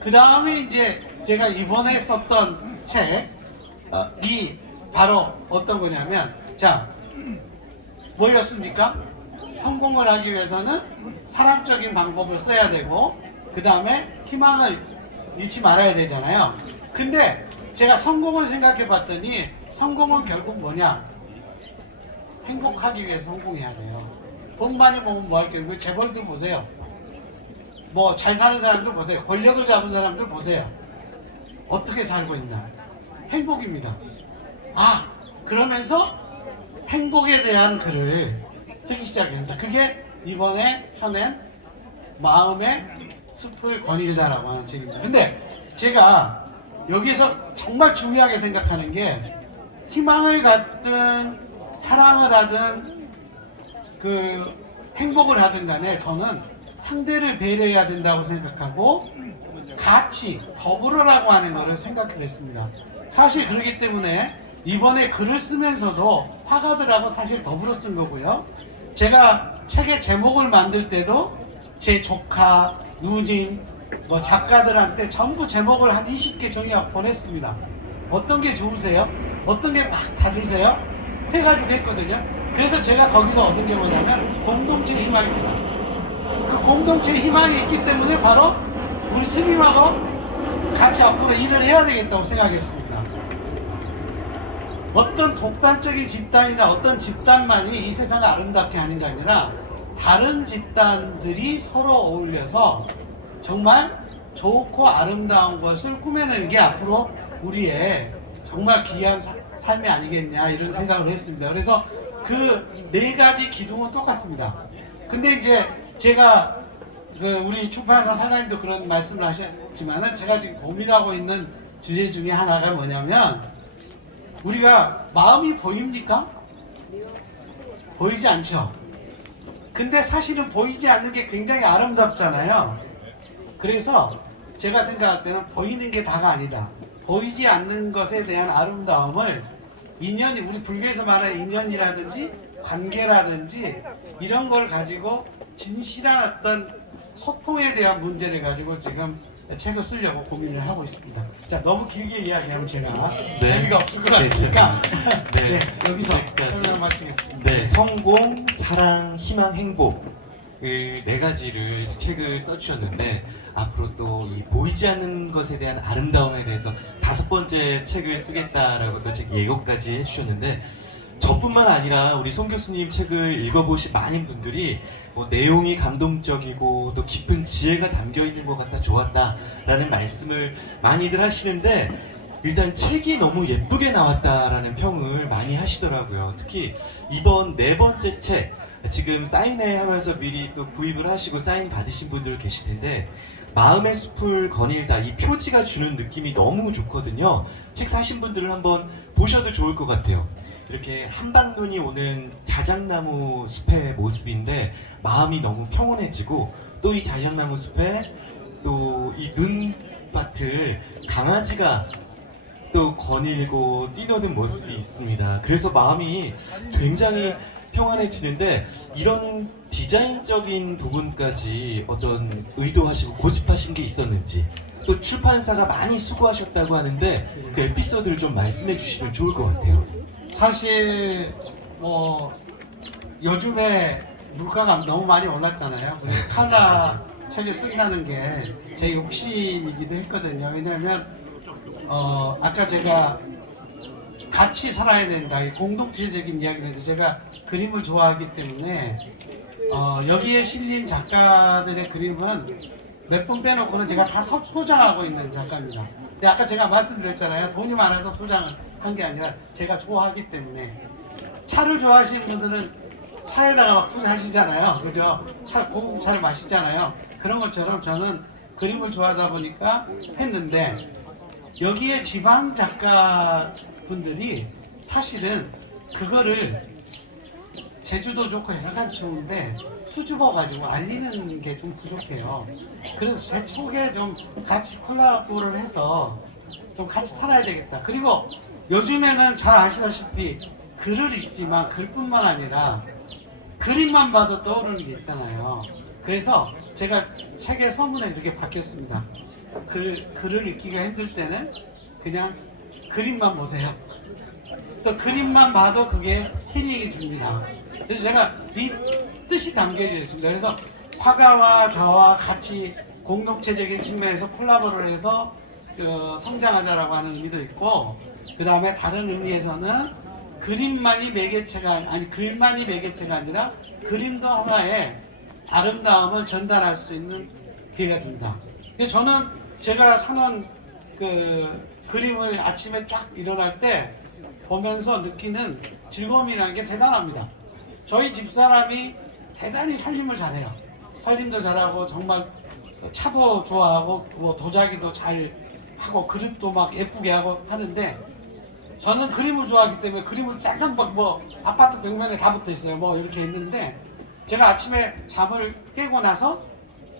그 다음에 이제 제가 이번에 썼던 책이 바로 어떤 거냐면 뭐였습니까? 성공을 하기 위해서는 사람적인 방법을 써야 되고 그 다음에 희망을 잃지 말아야 되잖아요. 근데 제가 성공을 생각해 봤더니 성공은 결국 뭐냐? 행복하기 위해서 성공해야 돼요. 돈 많이 모으면 뭐 할게요? 재벌들 보세요. 뭐 잘 사는 사람들 보세요. 권력을 잡은 사람들 보세요. 어떻게 살고 있나? 행복입니다. 그러면서 행복에 대한 글을 쓰기 시작했습니다. 그게 이번에 펴낸 마음의 숲을 거닐다라고 하는 책입니다. 근데 제가 여기서 정말 중요하게 생각하는 게 희망을 갖든 사랑을 하든 행복을 하든 간에 저는 상대를 배려해야 된다고 생각하고 같이 더불어라고 하는 것을 생각을 했습니다. 사실 그렇기 때문에 이번에 글을 쓰면서도 화가들하고 사실 더불어 쓴 거고요. 제가 책의 제목을 만들 때도 제 조카, 누님, 작가들한테 전부 제목을 한 20개 종이하고 보냈습니다. 어떤 게 좋으세요? 어떤 게 막 다 좋으세요? 해가지고 했거든요. 그래서 제가 거기서 얻은 게 뭐냐면 공동체의 희망입니다. 그 공동체의 희망이 있기 때문에 바로 우리 스님하고 같이 앞으로 일을 해야 되겠다고 생각했습니다. 어떤 독단적인 집단이나 어떤 집단만이 이 세상을 아름답게 하는 게 아니라 다른 집단들이 서로 어울려서 정말 좋고 아름다운 것을 꾸며내는 게 앞으로 우리의 정말 귀한 삶이 아니겠냐 이런 생각을 했습니다. 그래서 그 네 가지 기둥은 똑같습니다. 근데 이제 제가 우리 출판사 사장님도 그런 말씀을 하셨지만은 제가 지금 고민하고 있는 주제 중에 하나가 뭐냐면 우리가 마음이 보입니까? 보이지 않죠? 근데 사실은 보이지 않는 게 굉장히 아름답잖아요. 그래서 제가 생각할 때는 보이는 게 다가 아니다. 보이지 않는 것에 대한 아름다움을 인연이, 우리 불교에서 말하는 인연이라든지 관계라든지 이런 걸 가지고 진실한 어떤 소통에 대한 문제를 가지고 지금 책을 쓰려고 고민을 하고 있습니다. 자, 너무 길게 이야기하면 제가 재미가 없을 것 같으니까 여기서 설명을 마치겠습니다. 네, 성공, 사랑, 희망, 행복 그 네 가지를 책을 써주셨는데 앞으로 또 이 보이지 않는 것에 대한 아름다움에 대해서 5번째 책을 쓰겠다라고 또 책 예고까지 해주셨는데 저뿐만 아니라 우리 송 교수님 책을 읽어보신 많은 분들이 내용이 감동적이고 또 깊은 지혜가 담겨 있는 것 같아 좋았다라는 말씀을 많이들 하시는데, 일단 책이 너무 예쁘게 나왔다라는 평을 많이 하시더라고요. 특히 이번 4번째 책, 지금 사인회 하면서 미리 또 구입을 하시고 사인 받으신 분들 계실 텐데, 마음의 숲을 거닐다, 이 표지가 주는 느낌이 너무 좋거든요. 책 사신 분들은 한번 보셔도 좋을 것 같아요. 이렇게 한방눈이 오는 자작나무 숲의 모습인데 마음이 너무 평온해지고, 또 이 자작나무 숲에 또 이 눈밭을 강아지가 또 거닐고 뛰노는 모습이 있습니다. 그래서 마음이 굉장히 평안해지는데, 이런 디자인적인 부분까지 어떤 의도하시고 고집하신 게 있었는지, 또 출판사가 많이 수고하셨다고 하는데 그 에피소드를 좀 말씀해 주시면 좋을 것 같아요. 사실 뭐 요즘에 물가가 너무 많이 올랐잖아요. 그래서 칼라 책을 쓴다는 게 제 욕심이기도 했거든요. 왜냐하면 아까 제가 같이 살아야 된다, 이 공동체적인 이야기인데, 제가 그림을 좋아하기 때문에 여기에 실린 작가들의 그림은 몇 분 빼놓고는 제가 다 소장하고 있는 작가입니다. 근데 아까 제가 말씀드렸잖아요. 돈이 많아서 소장을 한 게 아니라 제가 좋아하기 때문에. 차를 좋아하시는 분들은 차에다가 막 투자하시잖아요. 그죠? 고급차를 마시잖아요. 그런 것처럼 저는 그림을 좋아하다 보니까 했는데, 여기에 지방 작가분들이 사실은 그거를 제주도 좋고 여러 가지 좋은데 수줍어가지고 알리는 게 좀 부족해요. 그래서 제 쪽에 좀 같이 콜라보를 해서 좀 같이 살아야 되겠다. 그리고 요즘에는 잘 아시다시피 글을 읽지만 글뿐만 아니라 그림만 봐도 떠오르는 게 있잖아요. 그래서 제가 책의 서문에 이렇게 바뀌었습니다. 글을 읽기가 힘들 때는 그냥 그림만 보세요. 또 그림만 봐도 그게 힐링이 줍니다. 그래서 제가 이 뜻이 담겨져 있습니다. 그래서 화가와 저와 같이 공동체적인 측면에서 콜라보를 해서 성장하자라고 하는 의미도 있고, 그 다음에 다른 의미에서는 그림만이 매개체가 아니 글만이 매개체가 아니라 그림도 하나의 아름다움을 전달할 수 있는 기회가 된다. 저는 제가 사는 그 그림을 아침에 쫙 일어날 때 보면서 느끼는 즐거움이라는 게 대단합니다. 저희 집사람이 대단히 살림을 잘해요. 살림도 잘하고 정말 차도 좋아하고 뭐 도자기도 잘 하고 그릇도 막 예쁘게 하고 하는데, 저는 그림을 좋아하기 때문에 그림을 쫙 뭐 아파트 벽면에 다 붙어 있어요. 뭐 이렇게 있는데, 제가 아침에 잠을 깨고 나서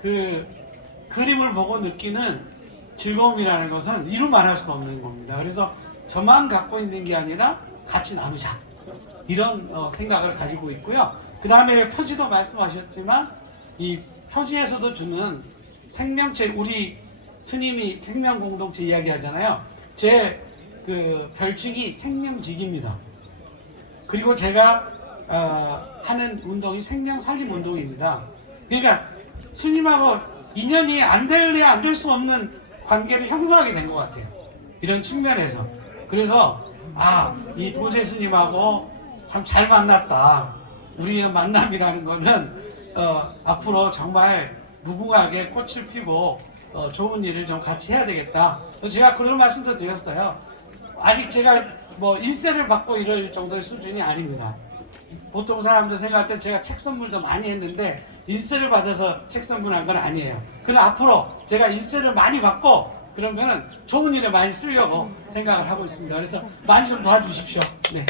그 그림을 보고 느끼는 즐거움이라는 것은 이루 말할 수 없는 겁니다. 그래서 저만 갖고 있는 게 아니라 같이 나누자, 이런 생각을 가지고 있고요. 그 다음에 표지도 말씀하셨지만 이 표지에서도 주는 생명체, 우리 스님이 생명공동체 이야기하잖아요. 제 그 별칭이 생명직입니다. 그리고 제가 하는 운동이 생명살림운동입니다. 그러니까 스님하고 인연이 안 될래야 안 될 수 없는 관계를 형성하게 된 것 같아요. 이런 측면에서. 그래서 이 도재 스님하고 참 잘 만났다. 우리의 만남이라는 거는 앞으로 정말 무궁하게 꽃을 피고 좋은 일을 좀 같이 해야 되겠다. 제가 그런 말씀도 드렸어요. 아직 제가 뭐 인세를 받고 이럴 정도의 수준이 아닙니다. 보통 사람들 생각할 때 제가 책 선물도 많이 했는데 인세를 받아서 책 선물한 건 아니에요. 그럼 앞으로 제가 인세를 많이 받고 그러면은 좋은 일에 많이 쓰려고 생각을 하고 있습니다. 그래서 많이 좀 도와주십시오. 네.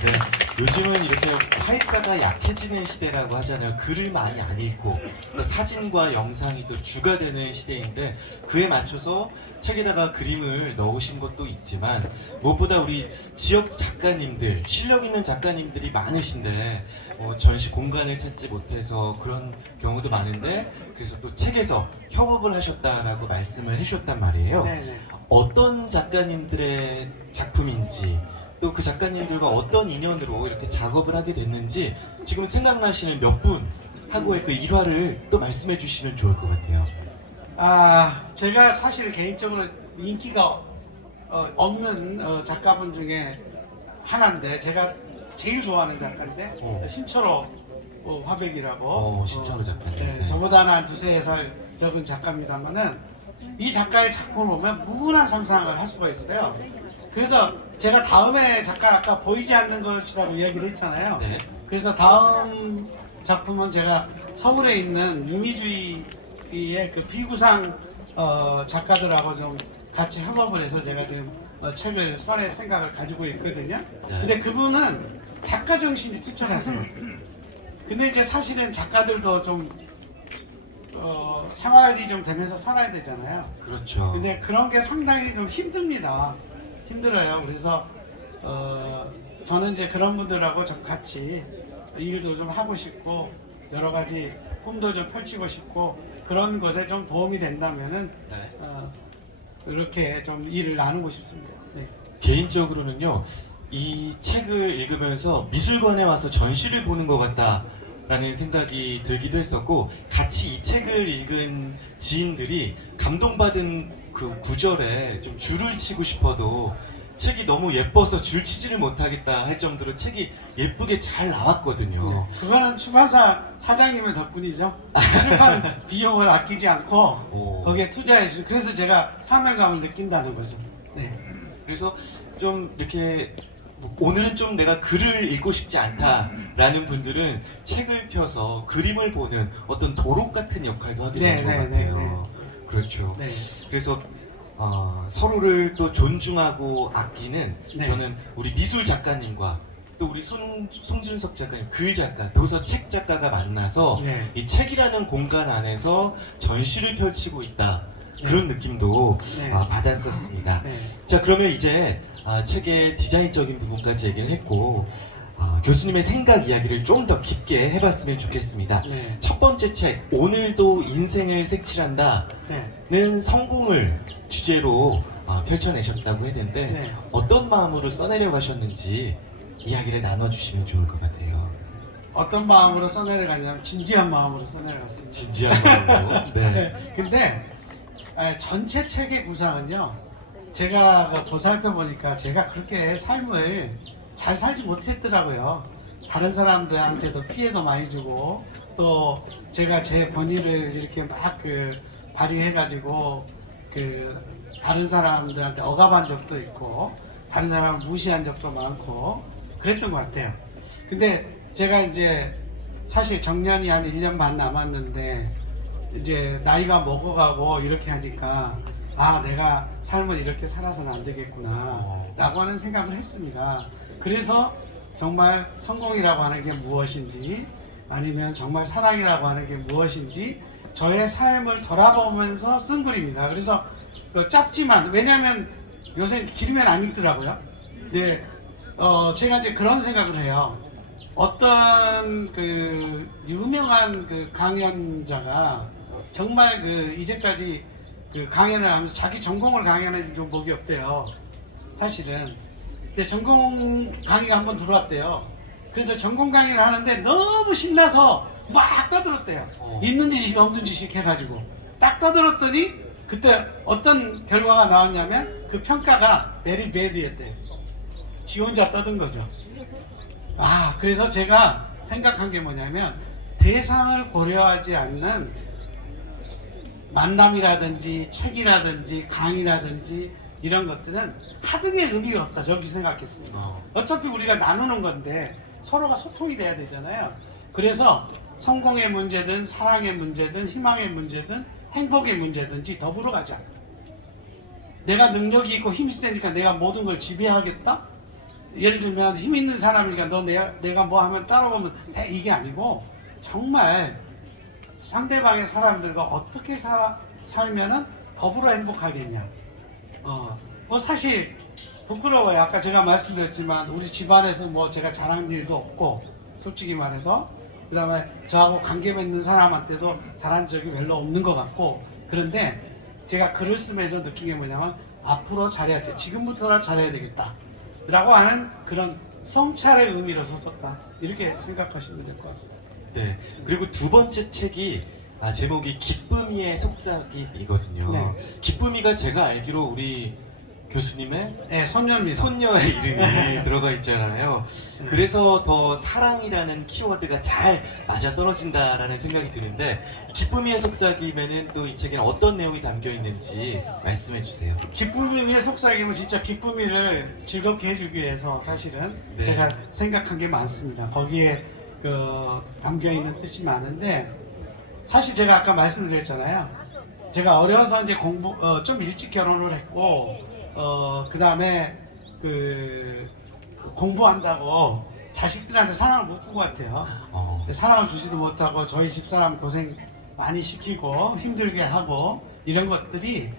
네, 요즘은 이렇게 활자가 약해지는 시대라고 하잖아요. 글을 많이 안 읽고 또 사진과 영상이 또 주가 되는 시대인데, 그에 맞춰서 책에다가 그림을 넣으신 것도 있지만, 무엇보다 우리 지역 작가님들, 실력 있는 작가님들이 많으신데 전시 공간을 찾지 못해서 그런 경우도 많은데, 그래서 또 책에서 협업을 하셨다라고 말씀을 해주셨단 말이에요. 네네. 어떤 작가님들의 작품인지, 또 그 작가님들과 어떤 인연으로 이렇게 작업을 하게 됐는지 지금 생각나시는 몇 분하고의 그 일화를 또 말씀해 주시면 좋을 것 같아요. 제가 사실 개인적으로 인기가 없는 작가분 중에 하나인데 제가 제일 좋아하는 작가인데 신철호 화백이라고 신철호 작가님. 네, 네. 저보다는 한 2~3살 적은 작가입니다만은 이 작가의 작품을 보면 무분한 상상을 할 수가 있어요. 그래서 제가 다음에 작가 아까 보이지 않는 것이라고 이야기를 했잖아요. 네. 그래서 다음 작품은 제가 서울에 있는 유미주의의 그 비구상 작가들하고 좀 같이 협업을 해서 제가 지금 책을 써낼 생각을 가지고 있거든요. 근데 그분은 작가 정신이 투철하세요. 근데 이제 사실은 작가들도 좀 생활이 좀 되면서 살아야 되잖아요. 그렇죠. 근데 그런 게 상당히 좀 힘듭니다. 힘들어요. 그래서 저는 이제 그런 분들하고 좀 같이 일도 좀 하고 싶고 여러 가지 꿈도 좀 펼치고 싶고 그런 것에 좀 도움이 된다면은 네. 이렇게 좀 일을 나누고 싶습니다. 네. 개인적으로는요, 이 책을 읽으면서 미술관에 와서 전시를 보는 것 같다라는 생각이 들기도 했었고, 같이 이 책을 읽은 지인들이 감동받은 그 구절에 좀 줄을 치고 싶어도 책이 너무 예뻐서 줄 치지를 못하겠다 할 정도로 책이 예쁘게 잘 나왔거든요. 네. 그거는 출판사 사장님의 덕분이죠. 출판 비용을 아끼지 않고 거기에 투자해 주. 그래서 제가 사명감을 느낀다는 거죠. 네. 그래서 좀 이렇게 오늘은 좀 내가 글을 읽고 싶지 않다라는 분들은 책을 펴서 그림을 보는 어떤 도록 같은 역할도 하게 되는 것 같아요. 그렇죠. 네. 그래서 서로를 또 존중하고 아끼는 네. 저는 우리 미술 작가님과 또 우리 송준석 작가님, 글 작가, 도서 책 작가가 만나서 네. 이 책이라는 공간 안에서 전시를 펼치고 있다. 네. 그런 느낌도 네. 받았었습니다. 네. 자, 그러면 이제 책의 디자인적인 부분까지 얘기를 했고 교수님의 생각 이야기를 좀 더 깊게 해봤으면 좋겠습니다. 네. 첫 번째 책, 오늘도 인생을 색칠한다는 네. 성공을 주제로 펼쳐내셨다고 했는데 네. 어떤 마음으로 써내려 가셨는지 이야기를 나눠주시면 좋을 것 같아요. 어떤 마음으로 써내려가냐면 진지한 마음으로 써내려갔습니다. 진지한 마음으로. 네. 근데 전체 책의 구상은요. 제가 보살펴 보니까 제가 그렇게 삶을 잘 살지 못했더라고요. 다른 사람들한테도 피해도 많이 주고 또 제가 제 권위를 이렇게 막 발휘해가지고 다른 사람들한테 억압한 적도 있고 다른 사람을 무시한 적도 많고 그랬던 것 같아요. 근데 제가 이제 사실 정년이 한 1년 반 남았는데 이제 나이가 먹어가고 이렇게 하니까 내가 삶을 이렇게 살아서는 안 되겠구나 라고 하는 생각을 했습니다. 그래서 정말 성공이라고 하는 게 무엇인지 아니면 정말 사랑이라고 하는 게 무엇인지 저의 삶을 돌아보면서 쓴 글입니다. 그래서 짧지만 왜냐하면 요새 길면 안 읽더라고요. 네, 제가 이제 그런 생각을 해요. 어떤 유명한 강연자가 정말 이제까지 강연을 하면서 자기 전공을 강연해 준 적이 없대요. 사실은. 근데 전공 강의가 한번 들어왔대요. 그래서 전공 강의를 하는데 너무 신나서 막 떠들었대요. 있는 지식 없는 지식 해가지고 딱 떠들었더니 그때 어떤 결과가 나왔냐면 그 평가가 베리 배드였대요. 지 혼자 떠든 거죠. 그래서 제가 생각한 게 뭐냐면 대상을 고려하지 않는 만남이라든지 책이라든지 강의라든지 이런 것들은 하등의 의미가 없다. 저렇게 생각했습니다. 어차피 우리가 나누는 건데 서로가 소통이 돼야 되잖아요. 그래서 성공의 문제든 사랑의 문제든 희망의 문제든 행복의 문제든지 더불어 가자. 내가 능력이 있고 힘이 세니까 내가 모든 걸 지배하겠다? 예를 들면 힘 있는 사람이니까 내가 뭐 하면 따라오면 돼. 이게 아니고 정말 상대방의 사람들과 어떻게 살면은 더불어 행복하겠냐. 사실 부끄러워요. 아까 제가 말씀드렸지만 우리 집안에서 뭐 제가 잘한 일도 없고 솔직히 말해서 그 다음에 저하고 관계 맺는 사람한테도 잘한 적이 별로 없는 것 같고 그런데 제가 글을 쓰면서 느낀 게 뭐냐면 앞으로 잘해야 돼. 지금부터라도 잘해야 되겠다. 라고 하는 그런 성찰의 의미로 썼다. 이렇게 생각하시면 될 것 같습니다. 네. 그리고 두 번째 책이 제목이 기쁨이의 속삭임이거든요. 네. 기쁨이가 제가 알기로 우리 교수님의 예, 손녀입니다. 손녀의 이름이 들어가 있잖아요. 그래서 더 사랑이라는 키워드가 잘 맞아 떨어진다라는 생각이 드는데, 기쁨이의 속삭임에는 또 이 책에는 어떤 내용이 담겨 있는지 말씀해 주세요. 기쁨이의 속삭임은 진짜 기쁨이를 즐겁게 해주기 위해서 사실은 네. 제가 생각한 게 많습니다. 거기에 담겨 있는 뜻이 많은데, 사실 제가 아까 말씀드렸잖아요. 제가 어려서 이제 좀 일찍 결혼을 했고, 그 다음에 공부한다고 자식들한테 사랑을 못 준 것 같아요. 사랑을 주지도 못하고 저희 집사람 고생 많이 시키고 힘들게 하고 이런 것들이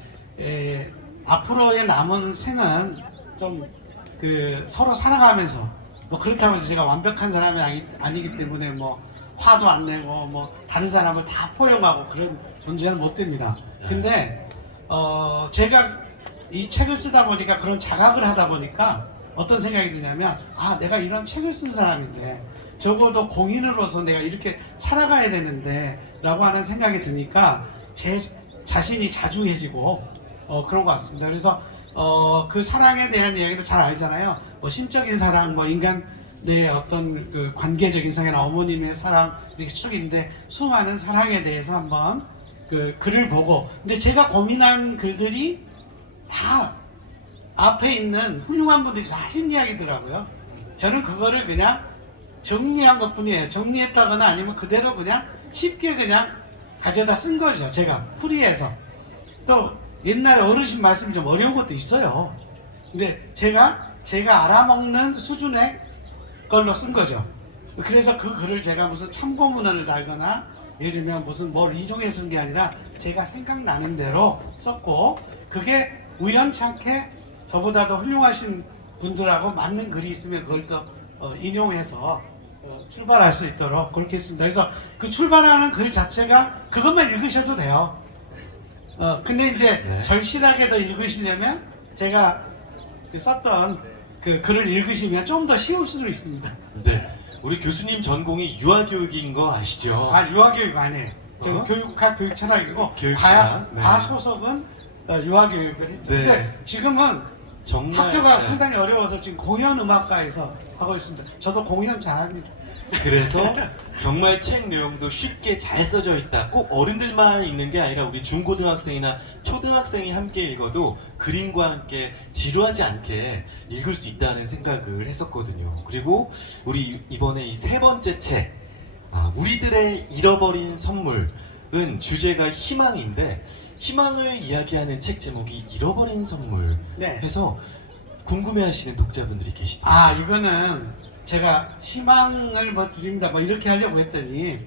앞으로의 남은 생은 좀 서로 사랑하면서, 뭐 그렇다고 해서 제가 완벽한 사람이 아니기 때문에 뭐 화도 안 내고 뭐 다른 사람을 다 포용하고 그런 존재는 못 됩니다. 근데 제가 이 책을 쓰다 보니까, 그런 자각을 하다 보니까 어떤 생각이 드냐면, 아, 내가 이런 책을 쓴 사람인데 적어도 공인으로서 내가 이렇게 살아가야 되는데 라고 하는 생각이 드니까 제 자신이 자중해지고 그런 것 같습니다. 그래서 그 사랑에 대한 이야기도 잘 알잖아요. 뭐 신적인 사랑, 뭐 인간의 어떤 그 관계적인 사랑이나 어머님의 사랑, 이렇게 쭉 있는데 수많은 사랑에 대해서 한번 그 글을 보고, 근데 제가 고민한 글들이 다 앞에 있는 훌륭한 분들이 다 하신 이야기더라고요. 저는 그거를 그냥 정리한 것 뿐이에요. 정리했다거나 아니면 그대로 그냥 쉽게 그냥 가져다 쓴 거죠. 제가 풀이해서. 또 옛날에 어르신 말씀이 좀 어려운 것도 있어요. 근데 제가 알아먹는 수준의 걸로 쓴 거죠. 그래서 그 글을 제가 무슨 참고문헌을 달거나 예를 들면 무슨 뭘 이종해서 쓴 게 아니라 제가 생각나는 대로 썼고, 그게 우연찮게 저보다도 훌륭하신 분들하고 맞는 글이 있으면 그걸 또 인용해서 출발할 수 있도록 그렇게 했습니다. 그래서 그 출발하는 글 자체가 그것만 읽으셔도 돼요. 근데 이제 네. 절실하게 더 읽으시려면 제가 썼던 그 글을 읽으시면 좀 더 쉬울 수도 있습니다. 네, 우리 교수님 전공이 유아교육인 거 아시죠? 아, 유아교육 아니에요. 저 교육학 교육철학이고 교육철학, 네. 과소속은 유아교육을 했죠. 네. 근데 지금은 정말 학교가 네. 상당히 어려워서 지금 공연음악과에서 하고 있습니다. 저도 공연 잘합니다. 그래서 정말 책 내용도 쉽게 잘 써져 있다. 꼭 어른들만 읽는 게 아니라 우리 중고등학생이나 초등학생이 함께 읽어도 그림과 함께 지루하지 않게 읽을 수 있다는 생각을 했었거든요. 그리고 우리 이번에 이 세 번째 책, 우리들의 잃어버린 선물은 주제가 희망인데, 희망을 이야기하는 책 제목이 잃어버린 선물 네. 해서 궁금해하시는 독자분들이 계시대요. 아, 이거는 제가 희망을 뭐 드립니다. 뭐 이렇게 하려고 했더니,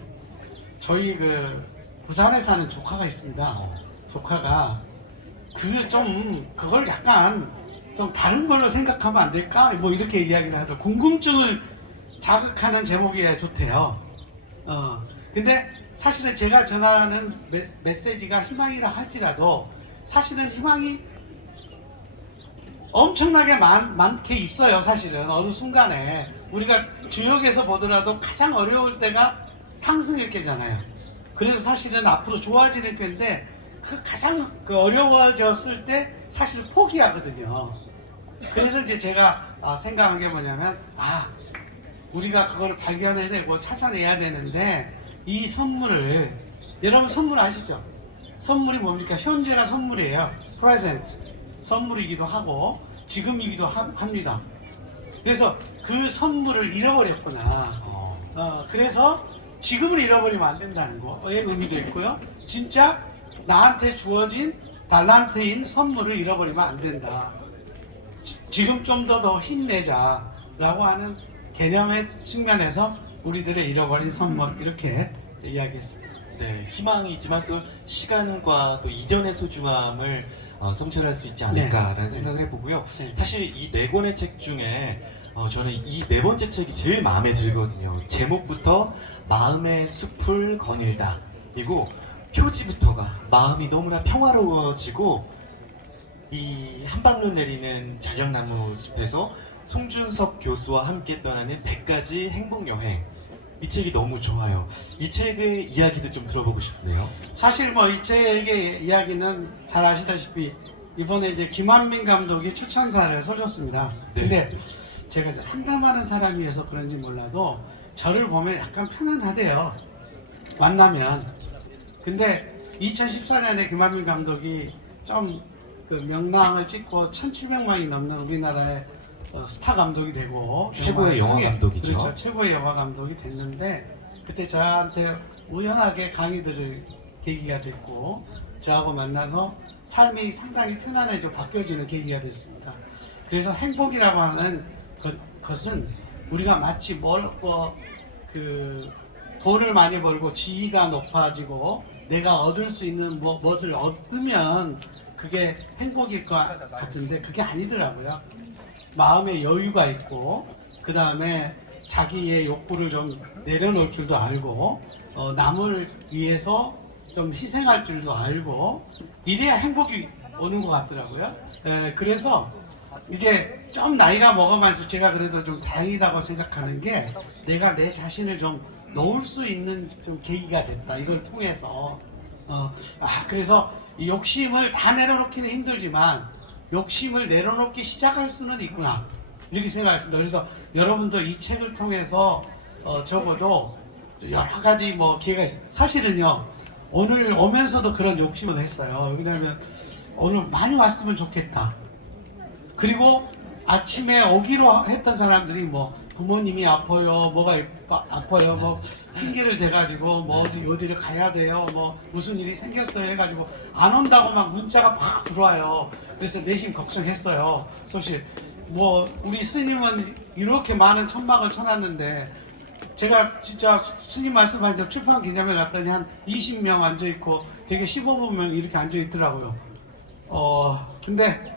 저희 부산에 사는 조카가 있습니다. 조카가 그걸 약간 좀 다른 걸로 생각하면 안 될까? 뭐 이렇게 이야기를 하더라고요. 궁금증을 자극하는 제목이야 좋대요. 근데 사실은 제가 전하는 메시지가 희망이라 할지라도 사실은 희망이 엄청나게 많게 있어요. 사실은 어느 순간에 우리가 주역에서 보더라도 가장 어려울 때가 상승일 때잖아요. 그래서 사실은 앞으로 좋아지는 건데, 그 가장 어려워졌을 때 사실 포기하거든요. 그래서 이제 제가 생각한 게 뭐냐면, 우리가 그걸 발견해내고 찾아내야 되는데, 이 선물을, 여러분 선물 아시죠? 선물이 뭡니까? 현재가 선물이에요. present. 선물이기도 하고 지금이기도 합니다. 그래서 그 선물을 잃어버렸구나. 그래서 지금을 잃어버리면 안 된다는 거의 의미도 있고요. 진짜 나한테 주어진 달란트인 선물을 잃어버리면 안 된다. 지금 좀 더 힘내자라고 하는 개념의 측면에서 우리들의 잃어버린 선물, 이렇게 이야기했습니다. 네, 희망이지만 또 시간과 또 이전의 소중함을 성찰할 수 있지 않을까라는 네. 생각을 해보고요. 네. 사실 이 네 권의 책 중에 저는 이 네 번째 책이 제일 마음에 들거든요. 제목부터 마음의 숲을 거닐다. 그리고 표지부터가 마음이 너무나 평화로워지고, 이 한방눈 내리는 자작나무 숲에서 송준석 교수와 함께 떠나는 100가지 행복 여행. 이 책이 너무 좋아요. 이 책의 이야기도 좀 들어보고 싶네요. 사실 뭐 이 책의 이야기는 잘 아시다시피 이번에 이제 김한민 감독이 추천사를 써줬습니다. 네. 근데 제가 이제 상담하는 사람이어서 그런지 몰라도 저를 보면 약간 편안하대요. 만나면. 근데 2014년에 김한민 감독이 좀 그 명랑을 찍고 1,700만이 넘는 우리나라의 스타 감독이 되고 최고의 영화 감독이죠. 그렇죠. 최고의 영화 감독이 됐는데 그때 저한테 우연하게 강의 들을 계기가 됐고 저하고 만나서 삶이 상당히 편안해져 바뀌어지는 계기가 됐습니다. 그래서 행복이라고 하는 것은 우리가 마치 그 돈을 많이 벌고 지위가 높아지고 내가 얻을 수 있는 무엇을 얻으면 그게 행복일 것 같은데 그게 아니더라고요. 마음에 여유가 있고 그 다음에 자기의 욕구를 좀 내려놓을 줄도 알고 남을 위해서 좀 희생할 줄도 알고 이래야 행복이 오는 것 같더라고요. 그래서 이제 좀 나이가 먹어가면서 제가 그래도 좀 다행이라고 생각하는 게 내가 내 자신을 좀 놓을 수 있는 좀 계기가 됐다. 이걸 통해서 그래서 이 욕심을 다 내려놓기는 힘들지만 욕심을 내려놓기 시작할 수는 있구나 이렇게 생각했습니다. 그래서 여러분도 이 책을 통해서 적어도 여러 가지 뭐 기회가 있어요. 사실은요 오늘 오면서도 그런 욕심을 했어요. 왜냐하면 오늘 많이 왔으면 좋겠다. 그리고 아침에 오기로 했던 사람들이 뭐 부모님이 아파요, 뭐가 아파요, 뭐 핑계를 대가지고 뭐 어디를 가야 돼요, 뭐 무슨 일이 생겼어요 해가지고 안 온다고 막 문자가 막 들어와요. 그래서 내심 걱정했어요. 사실 뭐 우리 스님은 이렇게 많은 천막을 쳐놨는데 제가 진짜 스님 말씀하신 대로 출판 기념회 갔더니 한 20명 앉아있고 되게 15명 이렇게 앉아있더라고요. 근데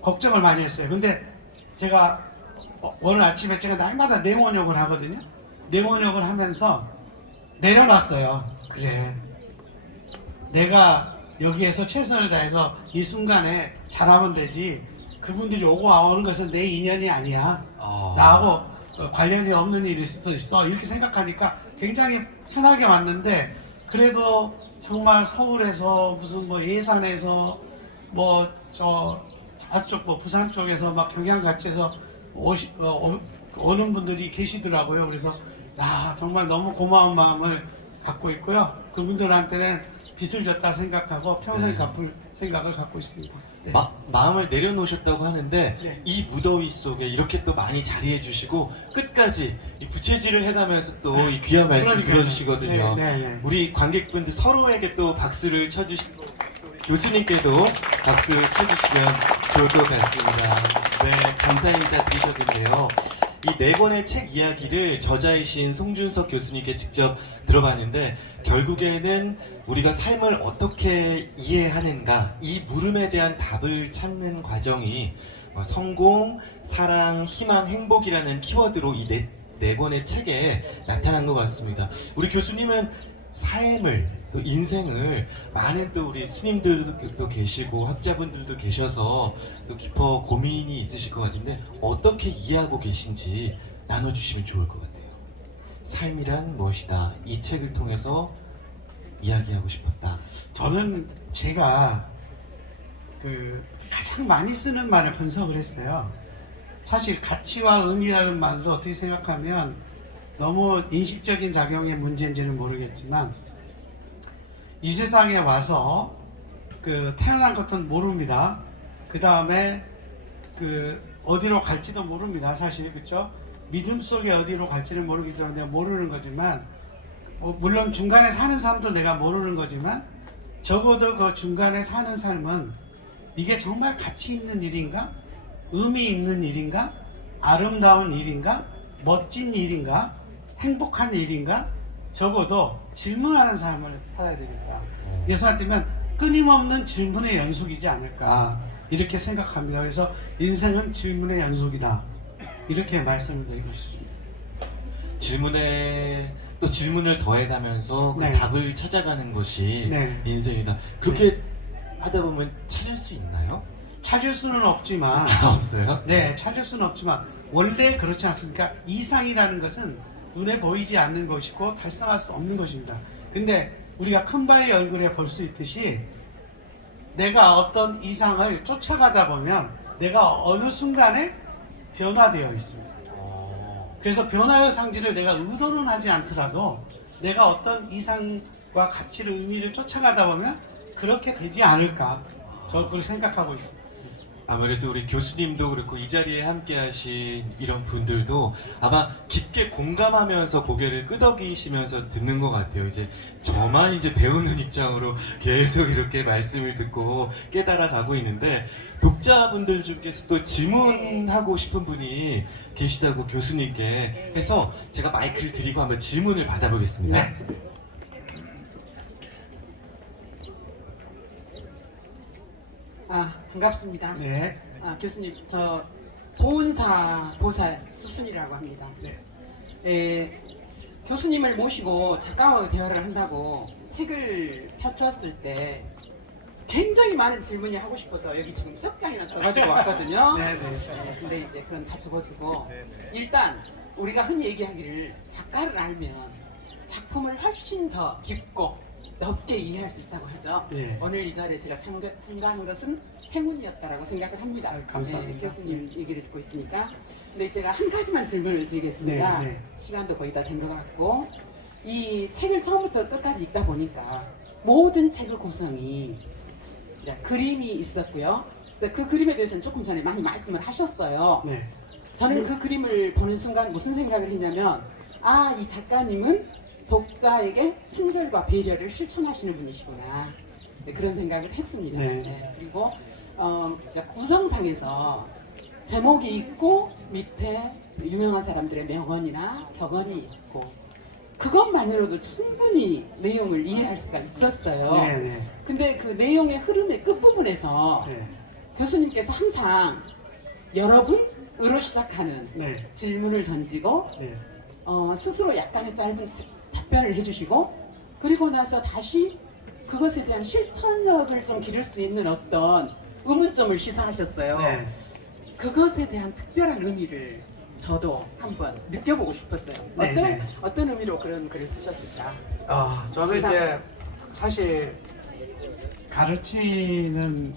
걱정을 많이 했어요. 근데 제가 오늘 아침에 제가 날마다 내원역을 하거든요. 내원역을 하면서 내려놨어요. 그래. 내가 여기에서 최선을 다해서 이 순간에 잘하면 되지. 그분들이 오고 오는 것은 내 인연이 아니야. 나하고 관련이 없는 일일 수도 있어. 이렇게 생각하니까 굉장히 편하게 왔는데 그래도 정말 서울에서 무슨 뭐 예산에서 뭐 저쪽 뭐 부산 쪽에서 막 경양같이에서 오는 분들이 계시더라고요. 그래서 정말 너무 고마운 마음을 갖고 있고요. 그분들한테는 빚을 졌다 생각하고 평생 갚을 생각을 갖고 있습니다. 네. 마음을 내려놓으셨다고 하는데 네. 이 무더위 속에 이렇게 또 많이 자리해 주시고 끝까지 이 부채질을 해가면서 또 이 귀한 말씀 그러니까요. 들어주시거든요. 네. 우리 관객분들 서로에게 또 박수를 쳐주시고 교수님께도 박수 쳐주시면 좋을 것 같습니다. 네, 감사 인사 드리셨는데요. 이 네 권의 책 이야기를 저자이신 송준석 교수님께 직접 들어봤는데 결국에는 우리가 삶을 어떻게 이해하는가 이 물음에 대한 답을 찾는 과정이 성공, 사랑, 희망, 행복이라는 키워드로 이 네 권의 책에 나타난 것 같습니다. 우리 교수님은 삶을 또 인생을 많은 또 우리 스님들도 계시고 학자분들도 계셔서 또 깊어 고민이 있으실 것 같은데 어떻게 이해하고 계신지 나눠주시면 좋을 것 같아요. 삶이란 무엇이다. 이 책을 통해서 이야기하고 싶었다. 저는 제가 가장 많이 쓰는 말을 분석을 했어요. 사실 가치와 의미라는 말도 어떻게 생각하면 너무 인식적인 작용의 문제인지는 모르겠지만 이 세상에 와서 태어난 것은 모릅니다. 그 다음에 어디로 갈지도 모릅니다. 사실 그렇죠? 믿음 속에 어디로 갈지는 모르겠지만 내가 모르는 거지만 물론 중간에 사는 삶도 내가 모르는 거지만 적어도 그 중간에 사는 삶은 이게 정말 가치 있는 일인가? 의미 있는 일인가? 아름다운 일인가? 멋진 일인가? 행복한 일인가? 적어도 질문하는 삶을 살아야 되겠다. 예수한테면 끊임없는 질문의 연속이지 않을까 이렇게 생각합니다. 그래서 인생은 질문의 연속이다. 이렇게 말씀을 드리고 싶습니다. 질문에 또 질문을 더해가면서 그 네. 답을 찾아가는 것이 네. 인생이다. 그렇게 하다 보면 찾을 수 있나요? 찾을 수는 없지만 없어요? 네, 찾을 수는 없지만 원래 그렇지 않습니까? 이상이라는 것은 눈에 보이지 않는 것이고 달성할 수 없는 것입니다. 근데 우리가 큰 바위 얼굴에 볼 수 있듯이 내가 어떤 이상을 쫓아가다 보면 내가 어느 순간에 변화되어 있습니다. 그래서 변화의 상지를 내가 의도는 하지 않더라도 내가 어떤 이상과 가치를 의미를 쫓아가다 보면 그렇게 되지 않을까 저는 그렇게 생각하고 있습니다. 아무래도 우리 교수님도 그렇고 이 자리에 함께하신 이런 분들도 아마 깊게 공감하면서 고개를 끄덕이시면서 듣는 것 같아요. 이제 저만 이제 배우는 입장으로 계속 이렇게 말씀을 듣고 깨달아 가고 있는데 독자분들 중에서 또 질문하고 싶은 분이 계시다고 교수님께 해서 제가 마이크를 드리고 한번 질문을 받아보겠습니다. 네. 반갑습니다. 네. 교수님, 저 보은사 보살 수순이라고 합니다. 네. 교수님을 모시고 작가와 대화를 한다고 책을 펴주었을 때 굉장히 많은 질문이 하고 싶어서 여기 지금 석 장이나 써가지고 왔거든요. 네, 네. 근데 이제 그건 다 접어두고 일단 우리가 흔히 얘기하기를 작가를 알면 작품을 훨씬 더 깊고 넓게 이해할 수 있다고 하죠. 네. 오늘 이 자리에 제가 참가한 것은 행운이었다라고 생각을 합니다. 감사합니다. 네, 교수님 얘기를 듣고 있으니까. 근데 제가 한 가지만 질문을 드리겠습니다. 네, 네. 시간도 거의 다 된 것 같고 이 책을 처음부터 끝까지 읽다 보니까 모든 책의 구성이 이제 그림이 있었고요. 그래서 그 그림에 대해서는 조금 전에 많이 말씀을 하셨어요. 네. 저는 그 그림을 보는 순간 무슨 생각을 했냐면 이 작가님은 독자에게 친절과 배려를 실천하시는 분이시구나. 네, 그런 생각을 했습니다. 네. 그리고 구성상에서 제목이 있고 밑에 유명한 사람들의 명언이나 격언이 있고 그것만으로도 충분히 내용을 이해할 수가 있었어요. 네, 네. 근데 그 내용의 흐름의 끝부분에서 네. 교수님께서 항상 여러분으로 시작하는 네. 질문을 던지고 네. 스스로 약간의 짧은 답변을 해주시고 그리고 나서 다시 그것에 대한 실천력을 좀 기를 수 있는 어떤 의문점을 시사하셨어요. 네. 그것에 대한 특별한 의미를 저도 한번 느껴보고 싶었어요. 네, 어떤 의미로 그런 글을 쓰셨을까? 저는 이제 사실 가르치는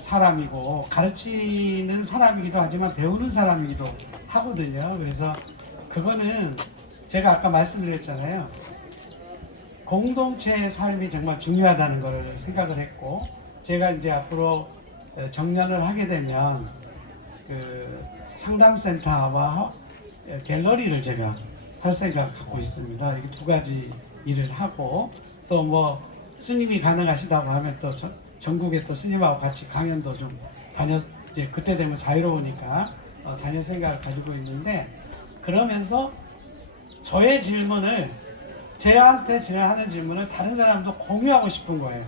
사람이고 가르치는 사람이기도 하지만 배우는 사람이기도 하거든요. 그래서 그거는 제가 아까 말씀드렸잖아요. 공동체의 삶이 정말 중요하다는 걸 생각을 했고 제가 이제 앞으로 정년을 하게 되면 그 상담센터와 갤러리를 제가 할 생각 갖고 있습니다. 이게 두 가지 일을 하고 또 뭐 스님이 가능하시다고 하면 또 전국에 또 스님하고 같이 강연도 좀 그때 되면 자유로우니까 다닐 생각을 가지고 있는데 그러면서 저의 질문을 저한테 하는 질문을 다른 사람도 공유하고 싶은 거예요.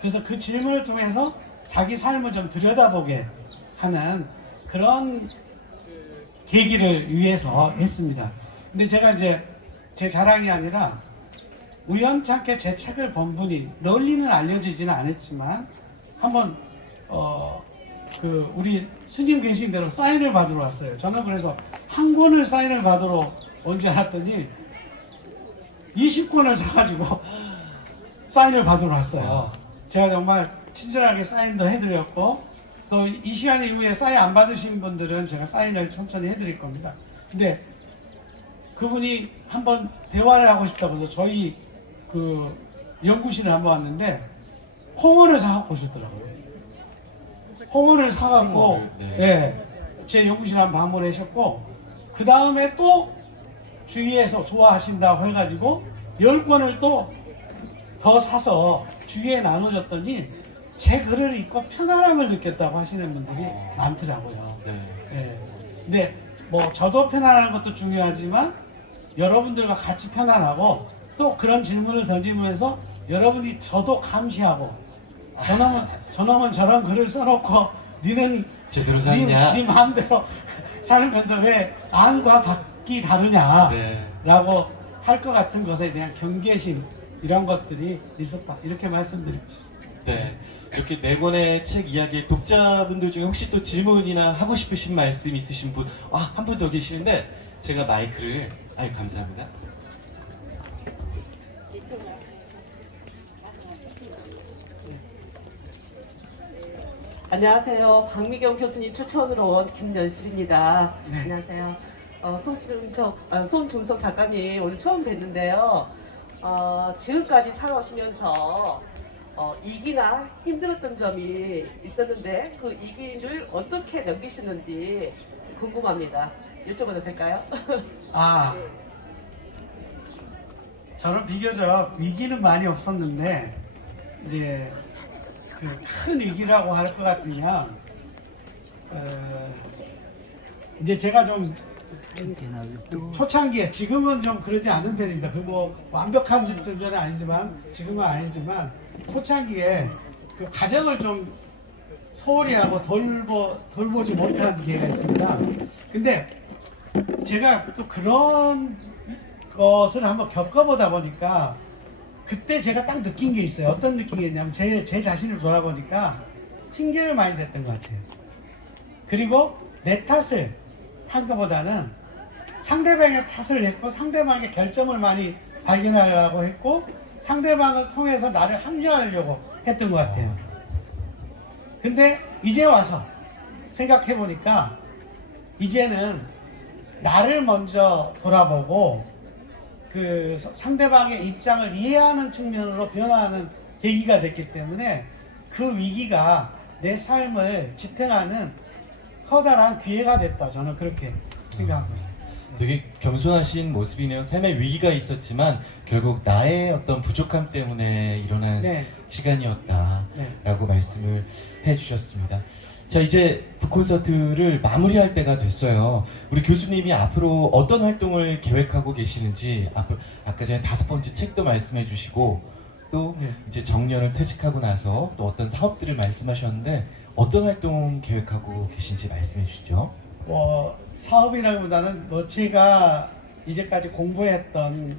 그래서 그 질문을 통해서 자기 삶을 좀 들여다보게 하는 그런 계기를 위해서 했습니다. 근데 제가 이제 제 자랑이 아니라 우연찮게 제 책을 본 분이 널리는 알려지지는 않았지만 한번 그 우리 스님 계신 대로 사인을 받으러 왔어요. 저는 그래서 한 권을 사인을 받으러 온 줄 알았더니 20권을 사가지고 사인을 받으러 왔어요. 제가 정말 친절하게 사인도 해드렸고 또 이 시간 이후에 사인 안 받으신 분들은 제가 사인을 천천히 해드릴 겁니다. 근데 그분이 한번 대화를 하고 싶다고 해서 저희 그 연구실에 한번 왔는데 홍어를 사갖고 오셨더라고요. 홍어를 사갖고 예, 제 연구실 한번 방문하셨고 그 다음에 또 주위에서 좋아하신다고 해가지고 10권을 또 더 사서 주위에 나눠줬더니 제 글을 읽고 편안함을 느꼈다고 하시는 분들이 많더라고요. 예. 근데 뭐 저도 편안한 것도 중요하지만 여러분들과 같이 편안하고 또 그런 질문을 던지면서 여러분이 저도 감시하고 저놈은 저런 글을 써놓고 니는 제대로 사냐? 네 니 마음대로 살면서 왜 안과 밖이 다르냐 네. 라고 할 것 같은 것에 대한 경계심 이런 것들이 있었다 이렇게 말씀드리고 싶습니다. 네. 이렇게 네 권의 책 이야기 독자분들 중에 혹시 또 질문이나 하고 싶으신 말씀 있으신 분, 한 분 더 계시는데 제가 마이크를 감사합니다. 안녕하세요. 박미경 교수님 추천으로 온 김연실입니다. 네. 안녕하세요. 손준석 작가님 오늘 처음 뵀는데요. 지금까지 살아오시면서 이기나 힘들었던 점이 있었는데 그 이기를 어떻게 넘기시는지 궁금합니다. 여쭤봐도 될까요? 아, 저는 비교적 위기는 많이 없었는데 이제 그 큰 위기라고 할 것 같으면 이제 제가 좀 초창기에 지금은 좀 그러지 않은 편입니다. 그뭐 완벽한 전은 아니지만 지금은 아니지만 초창기에 그 가정을 좀 소홀히 하고 돌보지 못한 기회가 있습니다. 근데 제가 또 그런 것을 한번 겪어보다 보니까 그때 제가 딱 느낀 게 있어요. 어떤 느낌이었냐면 제 자신을 돌아보니까 핑계를 많이 댔던 것 같아요. 그리고 내 탓을 한 것보다는 상대방의 탓을 했고 상대방의 결점을 많이 발견하려고 했고 상대방을 통해서 나를 합리화하려고 했던 것 같아요. 근데 이제 와서 생각해 보니까 이제는 나를 먼저 돌아보고 그 상대방의 입장을 이해하는 측면으로 변화하는 계기가 됐기 때문에 그 위기가 내 삶을 지탱하는 커다란 기회가 됐다. 저는 그렇게 생각하고 있습니다. 되게 겸손하신 모습이네요. 삶에 위기가 있었지만 결국 나의 어떤 부족함 때문에 일어난 네. 시간이었다라고 말씀을 해주셨습니다. 자, 이제 북콘서트를 마무리할 때가 됐어요. 우리 교수님이 앞으로 어떤 활동을 계획하고 계시는지 앞으로 아까 전에 5번째 책도 말씀해 주시고 또 네. 이제 정년을 퇴직하고 나서 또 어떤 사업들을 말씀하셨는데 어떤 활동 계획하고 계신지 말씀해 주시죠. 사업이라기보다는 제가 이제까지 공부했던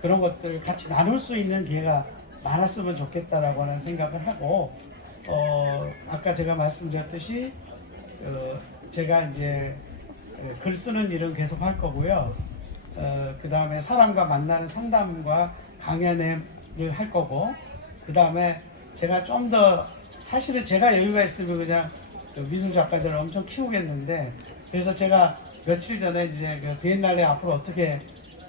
그런 것들을 같이 나눌 수 있는 기회가 많았으면 좋겠다라고 하는 생각을 하고 아까 제가 말씀드렸듯이 제가 이제 글 쓰는 일은 계속 할 거고요. 그 다음에 사람과 만나는 상담과 강연을 할 거고, 그 다음에 제가 좀 더 사실은 제가 여유가 있으면 그냥 미술 작가들을 엄청 키우겠는데, 그래서 제가 며칠 전에 이제 그 비엔날레 앞으로 어떻게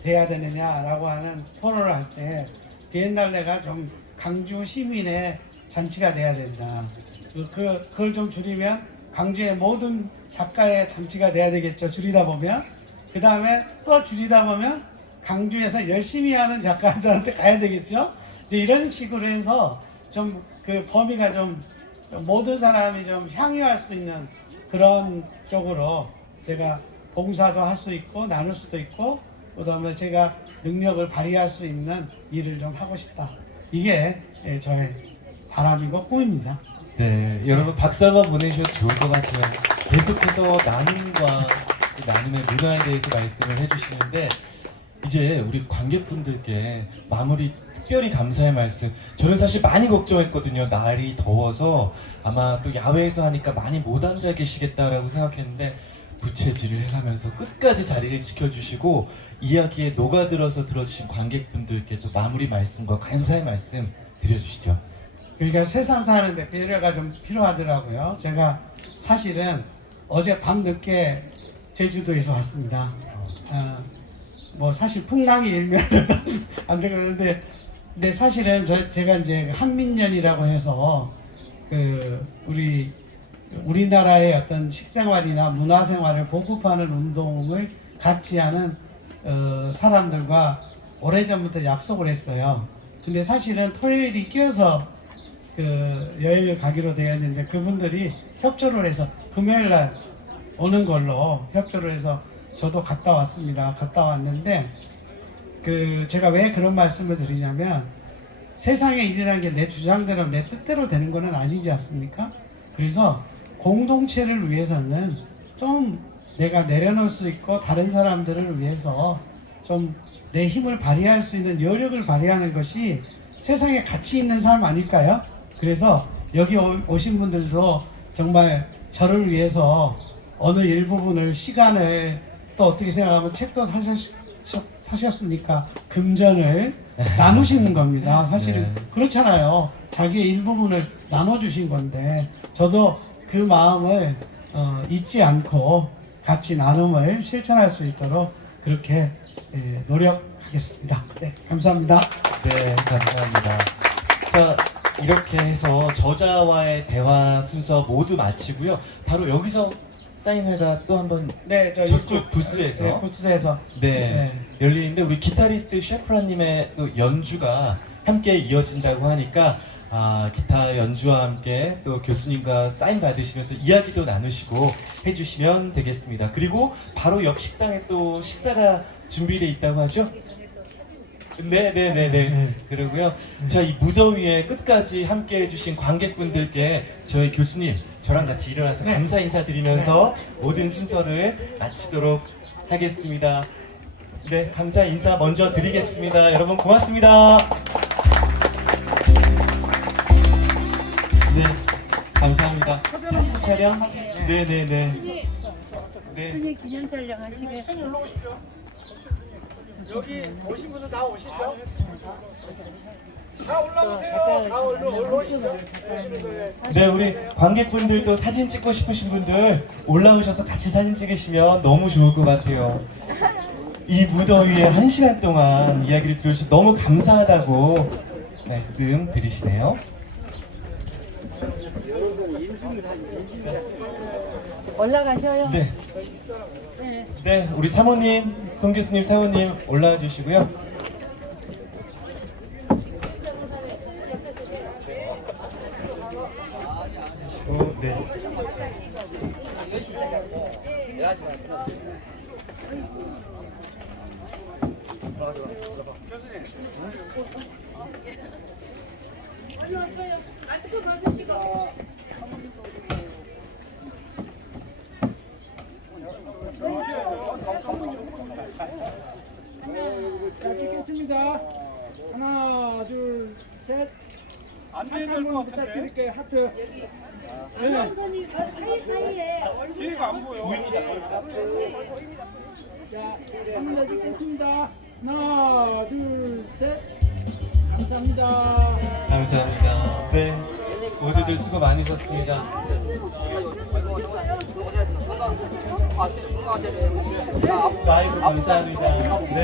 돼야 되느냐라고 하는 토론을 할 때 비엔날레가 좀 강주 시민의 잔치가 돼야 된다. 그걸 좀 줄이면 강주의 모든 작가의 잔치가 돼야 되겠죠. 줄이다 보면. 그 다음에 또 줄이다 보면 강주에서 열심히 하는 작가들한테 가야 되겠죠. 이런 식으로 해서 좀 그 범위가 좀 모든 사람이 좀 향유할 수 있는 그런 쪽으로 제가 봉사도 할 수 있고 나눌 수도 있고, 그 다음에 제가 능력을 발휘할 수 있는 일을 좀 하고 싶다. 이게 저의 바람이고 꿈입니다. 네, 여러분 박수 한번 보내주셔도 좋을 것 같아요. 계속해서 나눔과 그 나눔의 문화에 대해서 말씀을 해주시는데 이제 우리 관객분들께 마무리 특별히 감사의 말씀. 저는 사실 많이 걱정했거든요. 날이 더워서 아마 또 야외에서 하니까 많이 못 앉아 계시겠다라고 생각했는데 부채질을 해가면서 끝까지 자리를 지켜주시고 이야기에 녹아들어서 들어주신 관객분들께 또 마무리 말씀과 감사의 말씀 드려주시죠. 그러니까 세상 사는데 배려가 좀 필요하더라고요. 제가 사실은 어제 밤 늦게 제주도에서 왔습니다. 뭐 사실 풍랑이 일면 안 되겠는데, 근데 사실은 제가 이제 한민년이라고 해서 우리나라의 어떤 식생활이나 문화생활을 보급하는 운동을 같이 하는 사람들과 오래전부터 약속을 했어요. 근데 사실은 토요일이 껴서 여행을 가기로 되었는데 그분들이 협조를 해서 금요일 날 오는 걸로 협조를 해서 저도 갔다 왔습니다. 갔다 왔는데 제가 왜 그런 말씀을 드리냐면 세상에 일이라는 게 내 주장대로 내 뜻대로 되는 거는 아니지 않습니까? 그래서 공동체를 위해서는 좀 내가 내려놓을 수 있고 다른 사람들을 위해서 좀 내 힘을 발휘할 수 있는 여력을 발휘하는 것이 세상에 가치 있는 삶 아닐까요? 그래서 여기 오신 분들도 정말 저를 위해서 어느 일부분을 시간을 또 어떻게 생각하면 책도 사셨으니까 금전을 나누시는 겁니다. 사실은 네. 그렇잖아요. 자기의 일부분을 나눠주신 건데 저도 그 마음을 잊지 않고 같이 나눔을 실천할 수 있도록 그렇게 노력하겠습니다. 네, 감사합니다. 네, 감사합니다. 자, 이렇게 해서 저자와의 대화 순서 모두 마치고요. 바로 여기서 사인회가 또 한번 네, 저 저쪽 이쪽 부스에서. 네, 부스에서 네, 열리는데 우리 기타리스트 셰프라님의 또 연주가 함께 이어진다고 하니까 기타 연주와 함께 또 교수님과 사인 받으시면서 이야기도 나누시고 해주시면 되겠습니다. 그리고 바로 옆 식당에 또 식사가 준비되어 있다고 하죠? 네네네네. 그리고요. 자, 이 무더위에 끝까지 함께 해주신 관객분들께 저희 교수님, 저랑 같이 일어나서 네. 감사 인사드리면서 모든 순서를 마치도록 하겠습니다. 네, 감사 인사 먼저 드리겠습니다. 여러분 고맙습니다. 네, 감사합니다. 사진 촬영? 네네네. 네. 기념 촬영 하시게. 여기 오신 분들 다 오시죠? 다 올라오세요. 다 올라오시죠. 네, 우리 관객분들도 사진 찍고 싶으신 분들 올라오셔서 같이 사진 찍으시면 너무 좋을 것 같아요. 이 무더위에 1시간 동안 이야기를 들어주셔서 너무 감사하다고 말씀 드리시네요. 올라가셔요. 네. 네, 우리 사모님, 송 교수님, 사모님 올라와 주시고요. 네. 마스크 벗으시고. 자, 찍겠습니다. 하나, 둘, 셋. 안 되는 것 같은데. 하트. 아나운서님 사이사이에 얼굴이 안 보여. 자, 한번 더 찍겠습니다. 하나, 둘, 셋. 감사합니다. 감사합니다. 네, 모두들 수고 많으셨습니다. 아이고, 감사합니다. 네.